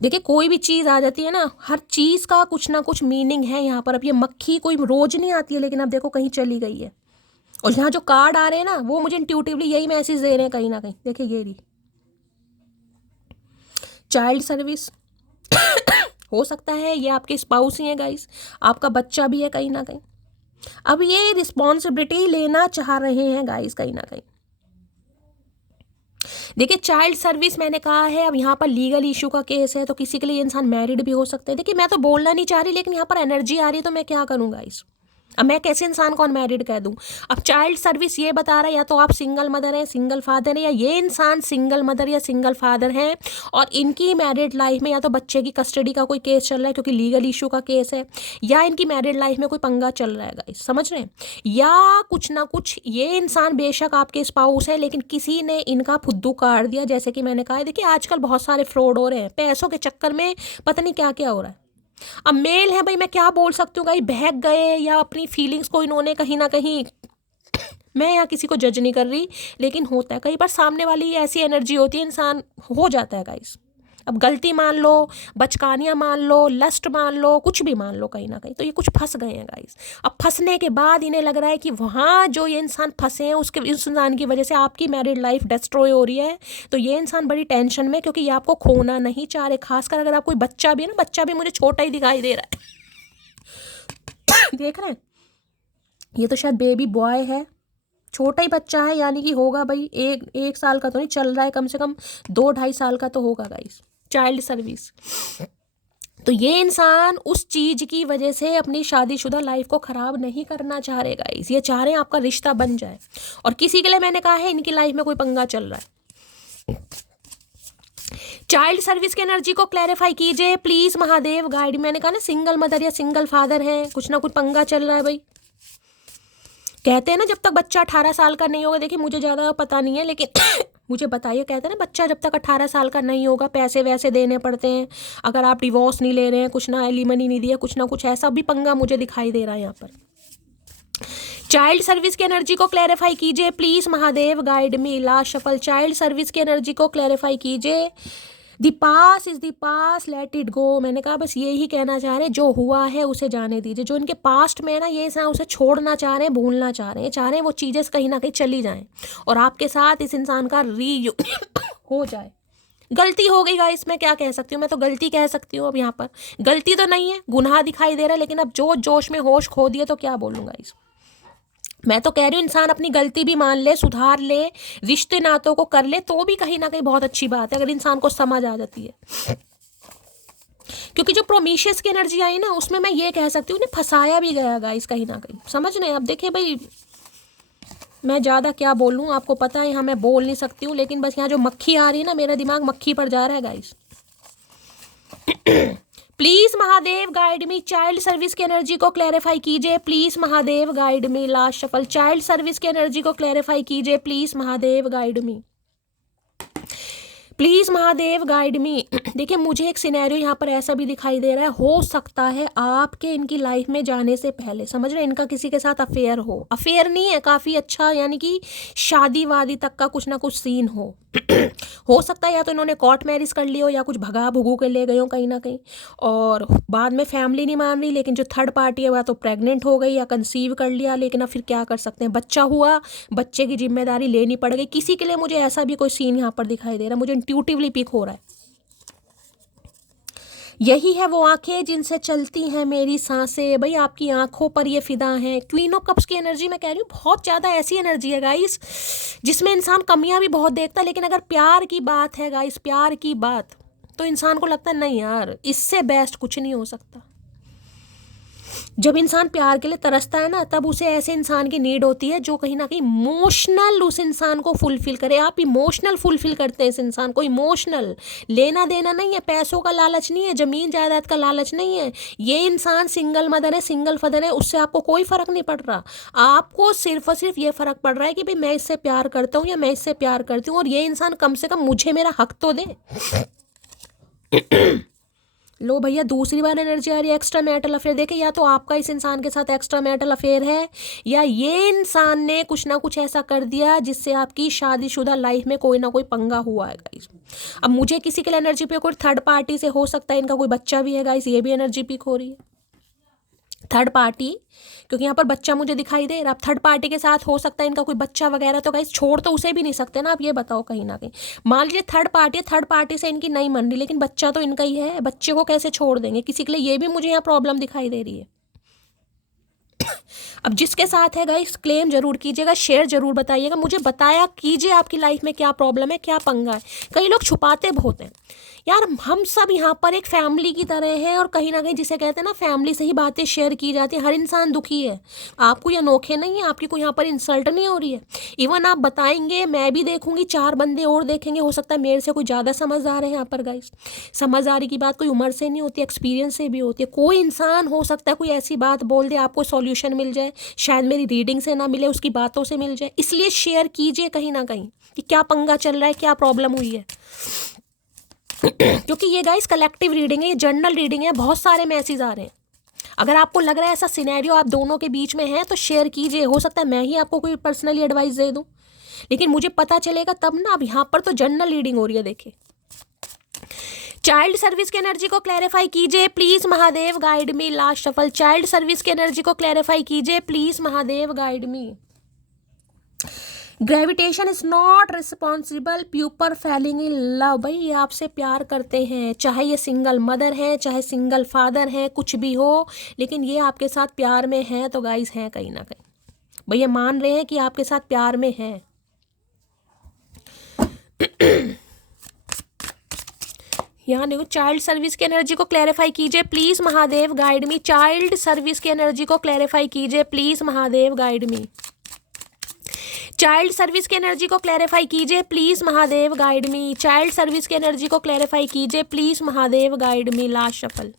देखिए कोई भी चीज़ आ जाती है ना, हर चीज़ का कुछ ना कुछ मीनिंग है यहाँ पर। अब ये मक्खी कोई रोज नहीं आती है, लेकिन अब देखो कहीं चली गई है, और यहाँ जो कार्ड आ रहे हैं ना वो मुझे इंट्यूटिवली यही मैसेज दे रहे हैं कहीं ना कहीं। देखिए ये रही चाइल्ड सर्विस हो सकता है ये आपके स्पाउस ही है गाइस, आपका बच्चा भी है कहीं ना कहीं। अब ये रिस्पॉन्सिबिलिटी लेना चाह रहे हैं गाइस कहीं ना कहीं। देखिए चाइल्ड सर्विस मैंने कहा है, अब यहाँ पर लीगल इशू का केस है, तो किसी के लिए इंसान मैरिड भी हो सकते हैं। देखिए मैं तो बोलना नहीं चाह रही, लेकिन यहाँ पर एनर्जी आ रही है, तो मैं क्या करूँगा इस, अब मैं कैसे इंसान को अनमैरिड कह दूं। अब चाइल्ड सर्विस ये बता रहा है या तो आप सिंगल मदर हैं, सिंगल फादर हैं, या ये इंसान सिंगल मदर या सिंगल फादर हैं और इनकी मैरिड लाइफ में या तो बच्चे की कस्टडी का कोई केस चल रहा है क्योंकि लीगल इशू का केस है, या इनकी मैरिड लाइफ में कोई पंगा चल रहा है गाइस, समझ रहे हैं, या कुछ ना कुछ। ये इंसान बेशक आपके स्पाउस है, लेकिन किसी ने इनका फुद्दू काट दिया, जैसे कि मैंने कहा। देखिए आजकल बहुत सारे फ्रॉड हो रहे हैं, पैसों के चक्कर में पता नहीं क्या क्या हो रहा है। अब मेल है भाई, मैं क्या बोल सकती हूँ भाई, बहक गए या अपनी फीलिंग्स को इन्होंने कहीं ना कहीं मैं यहाँ किसी को जज नहीं कर रही, लेकिन होता है कई बार सामने वाली ऐसी एनर्जी होती है, इंसान हो जाता है गाइस। अब गलती मान लो, बचकानियाँ मान लो, लस्ट मान लो, कुछ भी मान लो कहीं ना कहीं, तो ये कुछ फंस गए हैं गाइस। अब फंसने के बाद इन्हें लग रहा है कि वहाँ जो ये इंसान फंसे हैं उसके इस इंसान की वजह से आपकी मैरिड लाइफ डिस्ट्रॉय हो रही है, तो ये इंसान बड़ी टेंशन में, क्योंकि ये आपको खोना नहीं चाह रहे। खासकर अगर आप कोई बच्चा भी है ना, बच्चा भी मुझे छोटा ही दिखाई दे रहा है देख रहे हैं, ये तो शायद बेबी बॉय है, छोटा ही बच्चा है, यानी कि होगा भाई एक साल का तो नहीं चल रहा है, कम से कम 2-2.5 साल का तो होगा गाइस। चाइल्ड सर्विस, तो ये इंसान उस चीज की वजह से अपनी शादीशुदा लाइफ को खराब नहीं करना चाह रहे गाइस, ये चाह रहे हैं आपका रिश्ता बन जाए। और किसी के लिए मैंने कहा है इनकी लाइफ में कोई पंगा चल रहा है, चाइल्ड सर्विस की एनर्जी को क्लैरिफाई कीजिए प्लीज महादेव गाइड। मैंने कहा ना सिंगल मदर या सिंगल फादर है, कुछ ना कुछ पंगा चल रहा है भाई। कहते हैं ना जब तक बच्चा 18 साल का नहीं होगा, देखिए मुझे ज़्यादा पता नहीं है लेकिन मुझे बताइए, कहते हैं ना बच्चा जब तक 18 साल का नहीं होगा पैसे वैसे देने पड़ते हैं, अगर आप डिवोर्स नहीं ले रहे हैं, कुछ ना एलिमनी नहीं दिया, कुछ ना कुछ ऐसा भी पंगा मुझे दिखाई दे रहा है यहाँ पर। चाइल्ड सर्विस की एनर्जी को क्लैरिफाई कीजिए please Mahadev guide me. Last shuffle, child service की एनर्जी को क्लैरिफाई कीजिए। The pass is the pass, let it go. मैंने कहा बस यही कहना चाह रहे हैं, जो हुआ है उसे जाने दीजिए। जो इनके पास्ट में है ना, ये ना उसे छोड़ना चाह रहे हैं, भूलना चाह रहे हैं, चाह रहे हैं वो चीज़ें कहीं ना कहीं चली जाएं और आपके साथ इस इंसान का रीयूनियन हो जाए। गलती हो गई गाइस, मैं क्या कह सकती हूँ, मैं तो गलती कह सकती हूँ। अब यहाँ पर गलती तो नहीं है, गुनाह दिखाई दे रहा है, लेकिन अब जो जोश में होश खो दिए तो क्या बोलूँगा इस। मैं तो कह रही हूँ इंसान अपनी गलती भी मान ले, सुधार ले, रिश्ते नातों को कर ले, तो भी कहीं ना कहीं बहुत अच्छी बात है अगर इंसान को समझ आ जाती है। क्योंकि जो प्रोमिशियस की एनर्जी आई ना, उसमें मैं ये कह सकती हूँ उन्हें फंसाया भी गया गाइस कहीं ना कहीं, समझ रहे हैं। अब देखिए भाई, मैं ज़्यादा क्या बोलूँ, आपको पता है यहाँ मैं बोल नहीं सकती हूँ, लेकिन बस यहाँ जो मक्खी आ रही है ना, मेरा दिमाग मक्खी पर जा रहा है guys. Please Mahadev guide me. Child service की एनर्जी को क्लैरिफाई कीजिए please Mahadev guide me. Last shuffle, child service की एनर्जी को क्लैरिफाई कीजिए please Mahadev guide me. Please Mahadev guide मी। देखिए मुझे एक सिनेरियो यहाँ पर ऐसा भी दिखाई दे रहा है, हो सकता है आपके इनकी लाइफ में जाने से पहले, समझ रहे हैं, इनका किसी के साथ अफेयर हो। अफेयर नहीं है, काफ़ी अच्छा, यानी कि शादी वादी तक का कुछ ना कुछ सीन हो सकता है या तो इन्होंने कोर्ट मैरिज कर ली हो या कुछ भगा भुगू के ले गए हो कहीं ना कहीं, और बाद में फैमिली नहीं मान रही, लेकिन जो थर्ड पार्टी है वह तो प्रेग्नेंट हो गई या कंसीव कर लिया, लेकिन अब फिर क्या कर सकते हैं, बच्चा हुआ, बच्चे की जिम्मेदारी लेनी पड़ गई किसी के लिए। मुझे ऐसा भी कोई सीन यहाँ पर दिखाई दे रहा है, मुझे इंट्यूटिवली पिक हो रहा है। यही है वो आंखें जिनसे चलती हैं मेरी सांसें। भाई आपकी आंखों पर ये फिदा है। क्वीन ऑफ कप्स की एनर्जी मैं कह रही हूँ, बहुत ज़्यादा ऐसी एनर्जी है गाइस जिसमें इंसान कमियां भी बहुत देखता है, लेकिन अगर प्यार की बात है गाइस, प्यार की बात, तो इंसान को लगता है नहीं यार, इससे बेस्ट कुछ नहीं हो सकता। जब इंसान प्यार के लिए तरसता है ना, तब उसे ऐसे इंसान की नीड होती है जो कहीं ना कहीं इमोशनल उस इंसान को फुलफिल करे। आप इमोशनल फुलफिल करते हैं इस इंसान को, इमोशनल, लेना देना नहीं है, पैसों का लालच नहीं है, जमीन जायदाद का लालच नहीं है। ये इंसान सिंगल मदर है, सिंगल फादर है, उससे आपको कोई फर्क नहीं पड़ रहा। आपको सिर्फ और सिर्फ ये फर्क पड़ रहा है कि भाई मैं इससे प्यार करता हूँ या मैं इससे प्यार करती हूँ, और ये इंसान कम से कम मुझे मेरा हक तो दे। लो भैया, दूसरी बार एनर्जी आ रही है एक्स्ट्रा मैरिटल अफेयर। देखिए या तो आपका इस इंसान के साथ एक्स्ट्रा मैरिटल अफेयर है, या ये इंसान ने कुछ ना कुछ ऐसा कर दिया जिससे आपकी शादीशुदा लाइफ में कोई ना कोई पंगा हुआ है गाइस। अब मुझे किसी के लिए एनर्जी पे कोई थर्ड पार्टी से हो सकता है, इनका कोई बच्चा भी है गाइस, ये भी एनर्जी पिक हो रही है। थर्ड पार्टी, क्योंकि यहाँ पर बच्चा मुझे दिखाई दे रहा, अब थर्ड पार्टी के साथ हो सकता है इनका कोई बच्चा वगैरह, तो गाइस छोड़ तो उसे भी नहीं सकते ना। आप ये बताओ, कहीं ना कहीं मान लीजिए थर्ड पार्टी से इनकी नहीं मन रही, लेकिन बच्चा तो इनका ही है, बच्चे को कैसे छोड़ देंगे किसी के लिए, ये भी मुझे यहाँ प्रॉब्लम दिखाई दे रही है। अब जिसके साथ है गाइस, क्लेम जरूर कीजिएगा, शेयर जरूर बताइएगा, मुझे बताया कीजिए आपकी लाइफ में क्या प्रॉब्लम है, क्या पंगा है। कई लोग छुपाते बहुत हैं यार, हम सब यहाँ पर एक फैमिली की तरह हैं, और कहीं ना कहीं जिसे कहते हैं ना फैमिली से ही बातें शेयर की जाती है। हर इंसान दुखी है, आपको ये अनोखे नहीं है, आपकी कोई यहाँ पर इंसल्ट नहीं हो रही है। इवन आप बताएंगे, मैं भी देखूंगी, 4 बंदे और देखेंगे, हो सकता है मेरे से कोई ज़्यादा समझदार है यहाँ पर गाइस। समझदारी की बात कोई उम्र से नहीं होती, एक्सपीरियंस से भी होती है। कोई इंसान हो सकता है कोई ऐसी बात बोल दे, आपको सॉल्यूशन मिल जाए, शायद मेरी रीडिंग से ना मिले, उसकी बातों से मिल जाए। इसलिए शेयर कीजिए कहीं ना कहीं कि क्या पंगा चल रहा है, क्या प्रॉब्लम हुई है। क्योंकि ये गाइस कलेक्टिव रीडिंग है, ये जर्नल रीडिंग है, बहुत सारे मैसेज आ रहे हैं। अगर आपको लग रहा है ऐसा सिनेरियो आप दोनों के बीच में है, तो शेयर कीजिए। हो सकता है मैं ही आपको कोई पर्सनली एडवाइस दे दूं, लेकिन मुझे पता चलेगा तब ना। अब यहाँ पर तो जर्नल रीडिंग हो रही है। देखिए, चाइल्ड सर्विस की एनर्जी को क्लैरिफाई कीजिए please Mahadev guide me. Last shuffle, child service की एनर्जी को क्लैरिफाई कीजिए please Mahadev guide me. Gravitation is not responsible people falling in love. भाई ये आपसे प्यार करते हैं, चाहे ये सिंगल मदर है, चाहे सिंगल फादर है, कुछ भी हो, लेकिन ये आपके साथ प्यार में है। तो गाइस हैं कहीं ना कहीं, भैया मान रहे हैं कि आपके साथ प्यार में है। यहाँ देखो, चाइल्ड सर्विस की एनर्जी को क्लैरिफाई कीजिए please Mahadev guide me. Child service की एनर्जी को क्लैरिफाई कीजिए please Mahadev guide me. Child service की एनर्जी को क्लैरिफाई कीजिए please, Mahadev guide me. Child service की एनर्जी को क्लैरिफाई कीजिए please, Mahadev guide me. Last shuffle.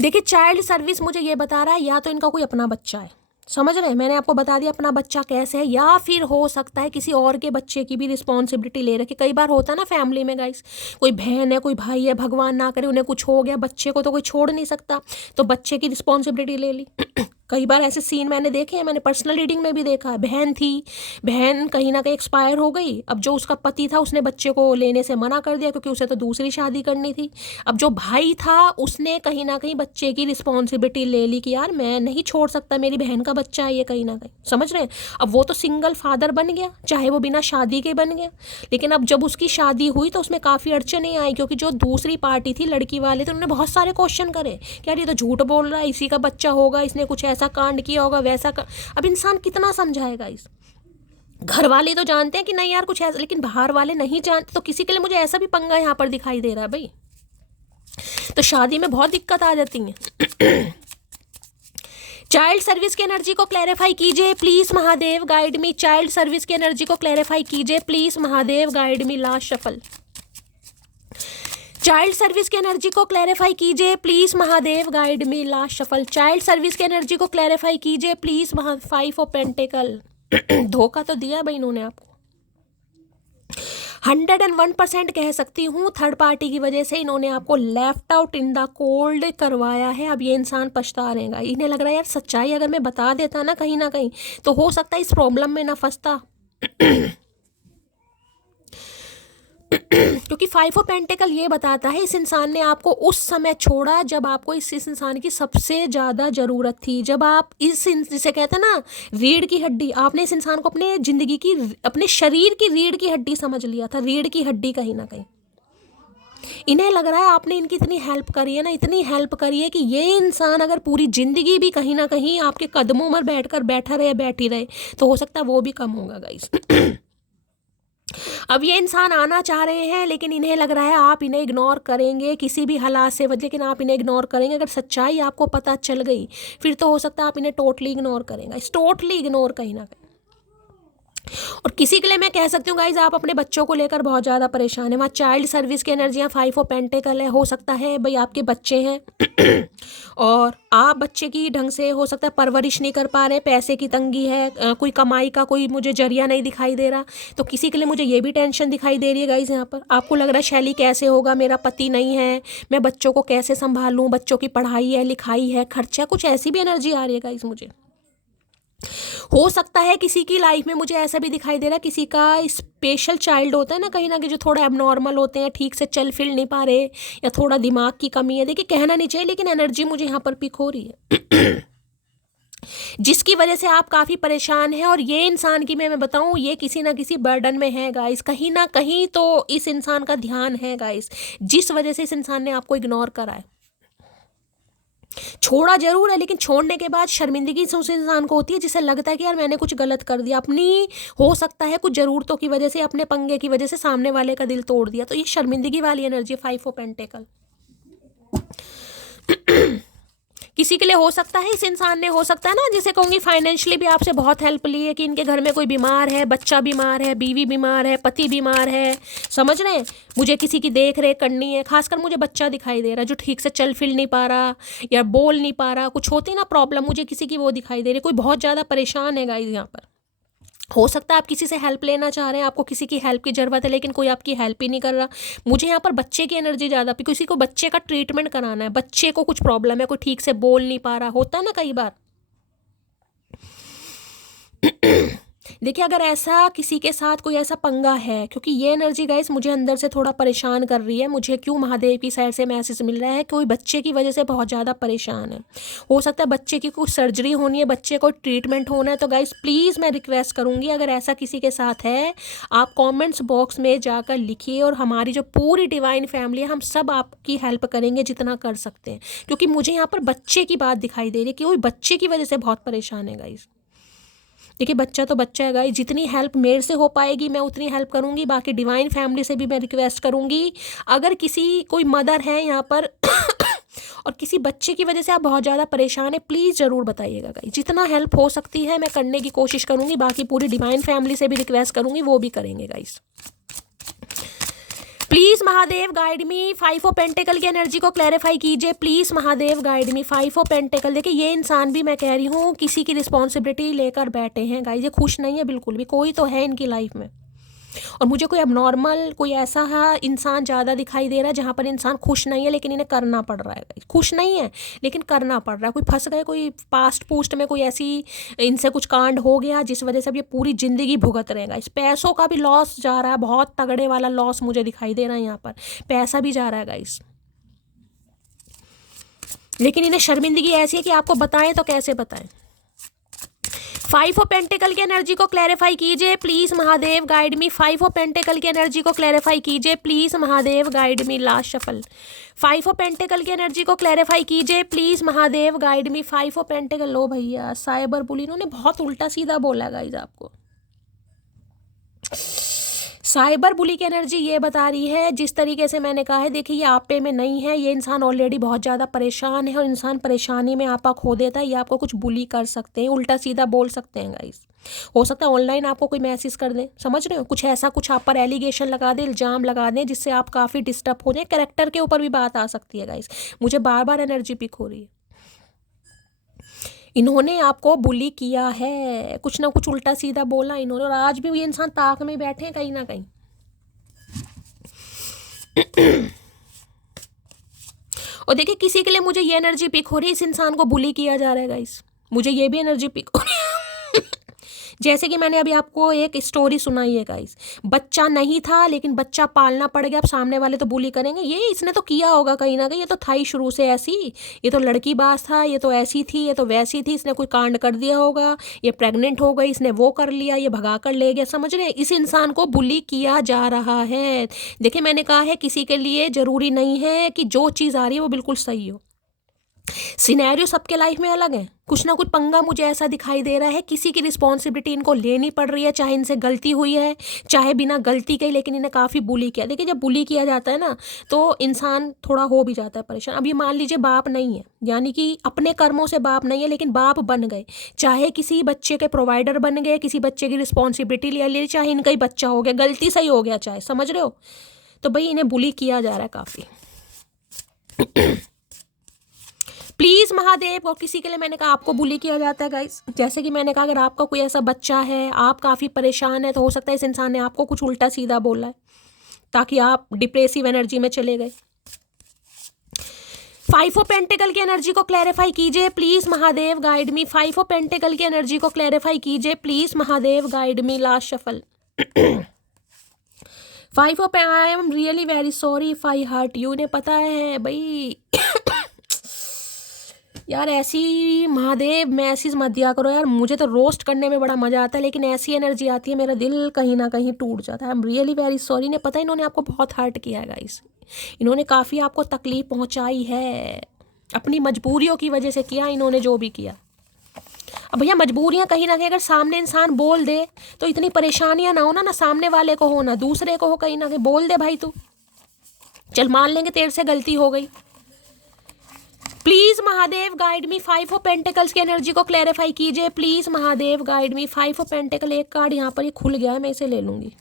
देखिए चाइल्ड सर्विस मुझे ये बता रहा है या तो इनका कोई अपना बच्चा है, समझ रहे हैं, मैंने आपको बता दिया अपना बच्चा कैसे है, या फिर हो सकता है किसी और के बच्चे की भी रिस्पॉन्सिबिलिटी ले रखी। कई बार होता है ना फैमिली में गाइस, कोई बहन है कोई भाई है, भगवान ना करे उन्हें कुछ हो गया, बच्चे को तो कोई छोड़ नहीं सकता, तो बच्चे की रिस्पॉन्सिबिलिटी ले ली। कई बार ऐसे सीन मैंने देखे हैं, मैंने पर्सनल रीडिंग में भी देखा है। बहन थी, बहन कहीं ना कहीं एक्सपायर हो गई, अब जो उसका पति था उसने बच्चे को लेने से मना कर दिया क्योंकि उसे तो दूसरी शादी करनी थी। अब जो भाई था उसने कहीं ना कहीं बच्चे की रिस्पॉन्सिबिलिटी ले ली कि यार मैं नहीं छोड़ सकता, मेरी बहन का बच्चा है ये, कहीं ना कहीं समझ रहे हैं। अब वो तो सिंगल फादर बन गया, चाहे वो बिना शादी के बन गया, लेकिन अब जब उसकी शादी हुई तो उसमें काफ़ी अड़चनें आई क्योंकि जो दूसरी पार्टी थी लड़की वाले, तो उन्होंने बहुत सारे क्वेश्चन करे कि यार ये तो झूठ बोल रहा है, इसी का बच्चा होगा, इसने कुछ ऐसा कांड किया होगा वैसा अब इंसान कितना समझाएगा इस। घर वाले तो जानते हैं कि नहीं यार कुछ ऐसा, लेकिन बाहर वाले नहीं जानते, तो किसी के लिए मुझे ऐसा भी पंगा यहाँ पर दिखाई दे रहा है भाई, तो शादी में बहुत दिक्कत आ जाती है। चाइल्ड सर्विस की एनर्जी को क्लैरिफाई कीजिए please, Mahadev guide me. Child service की एनर्जी को क्लैरिफाई कीजिए please, Mahadev guide me. Last shuffle. Child service की एनर्जी को क्लैरिफाई कीजिए please, Mahadev guide me. Last shuffle. Child service की एनर्जी को क्लैरिफाई कीजिए प्लीज, 5 ऑफ पेंटिकल। धोखा तो दिया भाई इन्होंने आपको, 101% कह सकती हूँ थर्ड पार्टी की वजह से इन्होंने आपको left out in the cold करवाया है। अब ये इंसान पछता रहेगा, इन्हें लग रहा है यार सच्चाई अगर मैं बता देता ना कहीं ना कहीं तो हो सकता है इस प्रॉब्लम में ना फंसता। क्योंकि 5 ऑफ पेंटिकल ये बताता है इस इंसान ने आपको उस समय छोड़ा जब आपको इस इंसान की सबसे ज़्यादा ज़रूरत थी, जब आप जिसे कहते हैं ना रीढ़ की हड्डी, आपने इस इंसान को अपने ज़िंदगी की, अपने शरीर की रीढ़ की हड्डी समझ लिया था, रीढ़ की हड्डी कहीं ना कहीं। इन्हें लग रहा है आपने इनकी इतनी हेल्प करी है ना, इतनी हेल्प करी है कि ये इंसान अगर पूरी ज़िंदगी भी कहीं ना कहीं आपके कदमों में बैठी रहे तो हो सकता है वो भी कम होगा गाइस। अब ये इंसान आना चाह रहे हैं लेकिन इन्हें लग रहा है आप इन्हें इग्नोर करेंगे किसी भी हालात से, लेकिन आप इन्हें इग्नोर करेंगे। अगर सच्चाई आपको पता चल गई फिर तो हो सकता है आप इन्हें टोटली इग्नोर करेंगे, टोटली इग्नोर कहीं ना कहीं। और किसी के लिए मैं कह सकती हूँ गाइज आप अपने बच्चों को लेकर बहुत ज़्यादा परेशान है। वहाँ चाइल्ड सर्विस की एनर्जियाँ 5 ऑफ पेंटिकल है, हो सकता है भाई आपके बच्चे हैं और आप बच्चे की ढंग से हो सकता है परवरिश नहीं कर पा रहे, पैसे की तंगी है, कोई कमाई का कोई मुझे जरिया नहीं दिखाई दे रहा, तो किसी के लिए मुझे ये भी टेंशन दिखाई दे रही है गाइज। यहाँ पर आपको लग रहा है शैली कैसे होगा, मेरा पति नहीं है, मैं बच्चों को कैसे संभालूँ, बच्चों की पढ़ाई है, लिखाई है, खर्चा, कुछ ऐसी भी एनर्जी आ रही है गाइज मुझे। हो सकता है किसी की लाइफ में मुझे ऐसा भी दिखाई दे रहा है किसी का स्पेशल चाइल्ड होता है ना कहीं ना कहीं, जो थोड़ा एबनॉर्मल होते हैं, ठीक से चल फिर नहीं पा रहे या थोड़ा दिमाग की कमी है। देखिए कहना नहीं चाहिए लेकिन एनर्जी मुझे यहाँ पर पिक हो रही है जिसकी वजह से आप काफ़ी परेशान हैं। और ये इंसान की मैं बताऊं ये किसी ना किसी बर्डन में है गाइस, कहीं ना कहीं तो इस इंसान का ध्यान है गाइस, जिस वजह से इस इंसान ने आपको इग्नोर करा है। छोड़ा जरूर है लेकिन छोड़ने के बाद शर्मिंदगी से उस इंसान को होती है जिसे लगता है कि यार मैंने कुछ गलत कर दिया, अपनी हो सकता है कुछ ज़रूरतों की वजह से, अपने पंगे की वजह से सामने वाले का दिल तोड़ दिया, तो ये शर्मिंदगी वाली एनर्जी 5 ऑफ पेंटिकल। किसी के लिए हो सकता है इस इंसान ने, हो सकता है ना जिसे कहूँगी फाइनेंशियली भी आपसे बहुत हेल्प ली है कि इनके घर में कोई बीमार है, बच्चा बीमार है, बीवी बीमार है, पति बीमार है, समझ रहे हैं, मुझे किसी की देख रेख करनी है, खासकर मुझे बच्चा दिखाई दे रहा है जो ठीक से चल फिर नहीं पा रहा या बोल नहीं पा रहा, कुछ होती ना प्रॉब्लम, मुझे किसी की वो दिखाई दे रही, कोई बहुत ज़्यादा परेशान है गाइस यहाँ पर। हो सकता है आप किसी से हेल्प लेना चाह रहे हैं, आपको किसी की हेल्प की ज़रूरत है लेकिन कोई आपकी हेल्प ही नहीं कर रहा। मुझे यहाँ पर बच्चे की एनर्जी ज़्यादा, किसी को बच्चे का ट्रीटमेंट कराना है, बच्चे को कुछ प्रॉब्लम है, कोई ठीक से बोल नहीं पा रहा, होता है ना कई बार। देखिए अगर ऐसा किसी के साथ कोई ऐसा पंगा है, क्योंकि ये एनर्जी गाइस मुझे अंदर से थोड़ा परेशान कर रही है, मुझे क्यों महादेव की साइड से मैसेज मिल रहा है कोई बच्चे की वजह से बहुत ज़्यादा परेशान है। हो सकता है बच्चे की कोई सर्जरी होनी है, बच्चे को ट्रीटमेंट होना है, तो गाइस प्लीज़ मैं रिक्वेस्ट करूँगी अगर ऐसा किसी के साथ है आप कॉमेंट्स बॉक्स में जाकर लिखिए और हमारी जो पूरी डिवाइन फैमिली है हम सब आपकी हेल्प करेंगे जितना कर सकते हैं, क्योंकि मुझे यहाँ पर बच्चे की बात दिखाई दे रही है कि कोई बच्चे की वजह से बहुत परेशान है गाइस। देखिए बच्चा तो बच्चा है गाइस, जितनी हेल्प मेरे से हो पाएगी मैं उतनी हेल्प करूँगी, बाकी डिवाइन फैमिली से भी मैं रिक्वेस्ट करूँगी अगर किसी कोई मदर है यहाँ पर और किसी बच्चे की वजह से आप बहुत ज़्यादा परेशान हैं, प्लीज़ ज़रूर बताइएगा गाइस। जितना हेल्प हो सकती है मैं करने की कोशिश करूँगी, बाकी पूरी डिवाइन फैमिली से भी रिक्वेस्ट करूँगी, वो भी करेंगे guys. Please Mahadev guide me, 5 of pentacle की एनर्जी को क्लैरिफाई कीजिए please Mahadev guide me. 5 of pentacle, देखिए ये इंसान भी मैं कह रही हूँ किसी की रिस्पॉन्सिबिलिटी लेकर बैठे हैं गाइस, ये खुश नहीं है बिल्कुल भी, कोई तो है इनकी लाइफ में। और मुझे कोई अबनॉर्मल कोई ऐसा है इंसान ज़्यादा दिखाई दे रहा है जहाँ पर इंसान खुश नहीं है लेकिन इन्हें करना पड़ रहा है, खुश नहीं है लेकिन करना पड़ रहा है। कोई फंस गए, कोई पास्ट पोस्ट में कोई ऐसी इनसे कुछ कांड हो गया जिस वजह से अब ये पूरी ज़िंदगी भुगत रहेगा। इस पैसों का भी लॉस जा रहा है, बहुत तगड़े वाला लॉस मुझे दिखाई दे रहा है, यहाँ पर पैसा भी जा रहा है गाइस। लेकिन इन्हें शर्मिंदगी ऐसी है कि आपको बताएं तो कैसे बताएं। 5 ऑफ पेंटिकल की एनर्जी को क्लैरिफाई कीजिए please Mahadev guide me. 5 of pentacle की एनर्जी को क्लैरिफाई कीजिए please Mahadev guide me. Last shuffle. 5 of pentacle की एनर्जी को क्लैरिफाई कीजिए please Mahadev guide me. 5 of pentacle, लो भैया साइबर बुली, इन्होंने बहुत उल्टा सीधा बोला गाइज आपको। साइबर बुली की एनर्जी ये बता रही है, जिस तरीके से मैंने कहा है, देखिए ये आप पे में नहीं है, ये इंसान ऑलरेडी बहुत ज़्यादा परेशान है और इंसान परेशानी में आपा खो देता है, ये आपको कुछ बुली कर सकते हैं, उल्टा सीधा बोल सकते हैं गाइस। हो सकता है ऑनलाइन आपको कोई मैसेज कर दें, समझ रहे हो, कुछ ऐसा कुछ आप पर एलिगेशन लगा दें, इल्जाम लगा दें, जिससे आप काफ़ी डिस्टर्ब हो जाए। कैरेक्टर के ऊपर भी बात आ सकती है गाइस, मुझे बार बार एनर्जी पिक हो रही है। इन्होंने आपको बुली किया है, कुछ ना कुछ उल्टा सीधा बोला इन्होंने, और आज भी ये इंसान ताक में बैठे हैं कहीं ना कहीं। और देखिए किसी के लिए मुझे ये एनर्जी पिक हो रही है, इस इंसान को बुली किया जा रहा है गाइस, मुझे ये भी एनर्जी पिक हो रही है। जैसे कि मैंने अभी आपको एक स्टोरी सुनाई है गाइस, बच्चा नहीं था लेकिन बच्चा पालना पड़ गया, अब सामने वाले तो बुली करेंगे, ये इसने तो किया होगा कहीं ना कहीं, ये तो था ही शुरू से ऐसी, ये तो लड़की बाज था, ये तो ऐसी थी, ये तो वैसी थी, इसने कोई कांड कर दिया होगा, ये प्रेग्नेंट हो गई, इसने वो कर लिया, ये भगा कर ले गया, समझ रहे हैं, इस इंसान को बुली किया जा रहा है। देखिए मैंने कहा है किसी के लिए जरूरी नहीं है कि जो चीज़ आ रही है वो बिल्कुल सही हो, सिनेरियो सबके लाइफ में अलग है, कुछ ना कुछ पंगा मुझे ऐसा दिखाई दे रहा है, किसी की रिस्पॉन्सिबिलिटी इनको लेनी पड़ रही है, चाहे इनसे गलती हुई है चाहे बिना गलती के, लेकिन इन्हें काफ़ी बुली किया। देखिए जब बुली किया जाता है ना तो इंसान थोड़ा हो भी जाता है परेशान। अब ये मान लीजिए बाप नहीं है, यानी कि अपने कर्मों से बाप नहीं है लेकिन बाप बन गए, चाहे किसी बच्चे के प्रोवाइडर बन गए, किसी बच्चे की रिस्पॉन्सिबिलिटी ले ली, चाहे इनका ही बच्चा हो गया, गलती सही हो गया चाहे, समझ रहे हो, तो भाई इन्हें बुली किया जा रहा है काफ़ी। प्लीज़ महादेव, और किसी के लिए मैंने कहा आपको बुली किया जाता है गाइस, जैसे कि मैंने कहा अगर आपका कोई ऐसा बच्चा है, आप काफ़ी परेशान है, तो हो सकता है इस इंसान ने आपको कुछ उल्टा सीधा बोला है ताकि आप डिप्रेसिव एनर्जी में चले गए। 5 ऑफ पेंटिकल की एनर्जी को क्लैरिफाई कीजिए please Mahadev guide me. 5 of pentacle की एनर्जी को क्लैरिफाई कीजिए please Mahadev guide me. Last shuffle. 5 of, I am really very sorry if I hurt you. ने पता है भाई यार ऐसी महादेव मैसेज मत दिया करो यार, मुझे तो रोस्ट करने में बड़ा मज़ा आता है लेकिन ऐसी एनर्जी आती है मेरा दिल कहीं ना कहीं टूट जाता है। आई एम रियली वेरी सॉरी। ने पता है इन्होंने आपको बहुत हर्ट किया है गाइस, इन्होंने काफ़ी आपको तकलीफ पहुंचाई है, अपनी मजबूरियों की वजह से किया इन्होंने जो भी किया। अब भैया मजबूरियां कहीं ना कहीं अगर सामने इंसान बोल दे तो इतनी परेशानियां ना हो ना सामने वाले को हो ना दूसरे को हो, कहीं ना कहीं बोल दे भाई तू चल मान लेंगे तेरे से गलती हो गई। Please Mahadev guide me. 5 of pentacles की एनर्जी को क्लैरिफाई कीजिए please Mahadev guide me. 5 of pentacle, एक कार्ड यहाँ पर ये खुल गया है, मैं इसे ले लूंगी।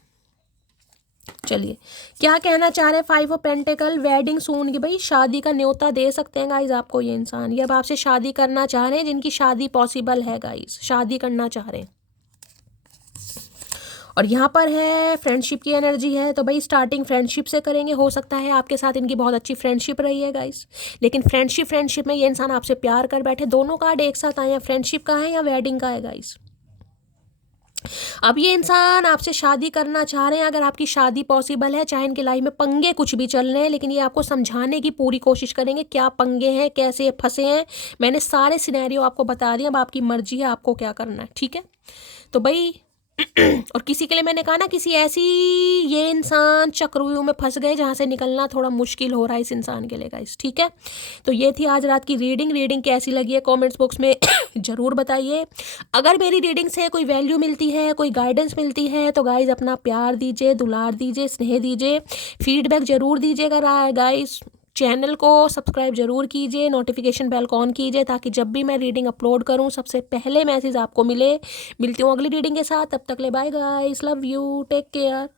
चलिए क्या कहना चाह रहे हैं 5 ऑफ पेंटिकल, वेडिंग सून की, भाई शादी का न्योता दे सकते हैं गाइज आपको ये इंसान, ये अब आपसे शादी करना चाह रहे हैं, जिनकी शादी पॉसिबल है गाइज, शादी करना चाह रहे हैं। और यहाँ पर है फ्रेंडशिप की एनर्जी है, तो भाई स्टार्टिंग फ्रेंडशिप से करेंगे, हो सकता है आपके साथ इनकी बहुत अच्छी फ्रेंडशिप रही है गाइस, लेकिन फ्रेंडशिप में ये इंसान आपसे प्यार कर बैठे। दोनों कार्ड एक साथ आए हैं, फ्रेंडशिप का है या वेडिंग का है गाइस। अब ये इंसान आपसे शादी करना चाह रहे हैं, अगर आपकी शादी पॉसिबल है, चाहे इनकी लाइफ में पंगे कुछ भी चल रहे हैं, लेकिन ये आपको समझाने की पूरी कोशिश करेंगे क्या पंगे हैं, कैसे ये फंसे हैं। मैंने सारे सिनेरियो आपको बता दिया, अब आपकी मर्जी है आपको क्या करना है, ठीक है। तो भाई और किसी के लिए मैंने कहा ना किसी ऐसी ये इंसान चक्रव्यूह में फंस गए जहाँ से निकलना थोड़ा मुश्किल हो रहा है इस इंसान के लिए गाइस, ठीक है। तो ये थी आज रात की रीडिंग कैसी लगी है कमेंट्स बॉक्स में ज़रूर बताइए। अगर मेरी रीडिंग से कोई वैल्यू मिलती है, कोई गाइडेंस मिलती है, तो गाइस अपना प्यार दीजिए, दुलार दीजिए, स्नेह दीजिए, फीडबैक ज़रूर दीजिएगा गाइस, चैनल को सब्सक्राइब जरूर कीजिए, नोटिफिकेशन बेल को ऑन कीजिए ताकि जब भी मैं रीडिंग अपलोड करूं सबसे पहले मैसेज आपको मिले। मिलती हूँ अगली रीडिंग के साथ, तब तक ले bye guys, love you, take care.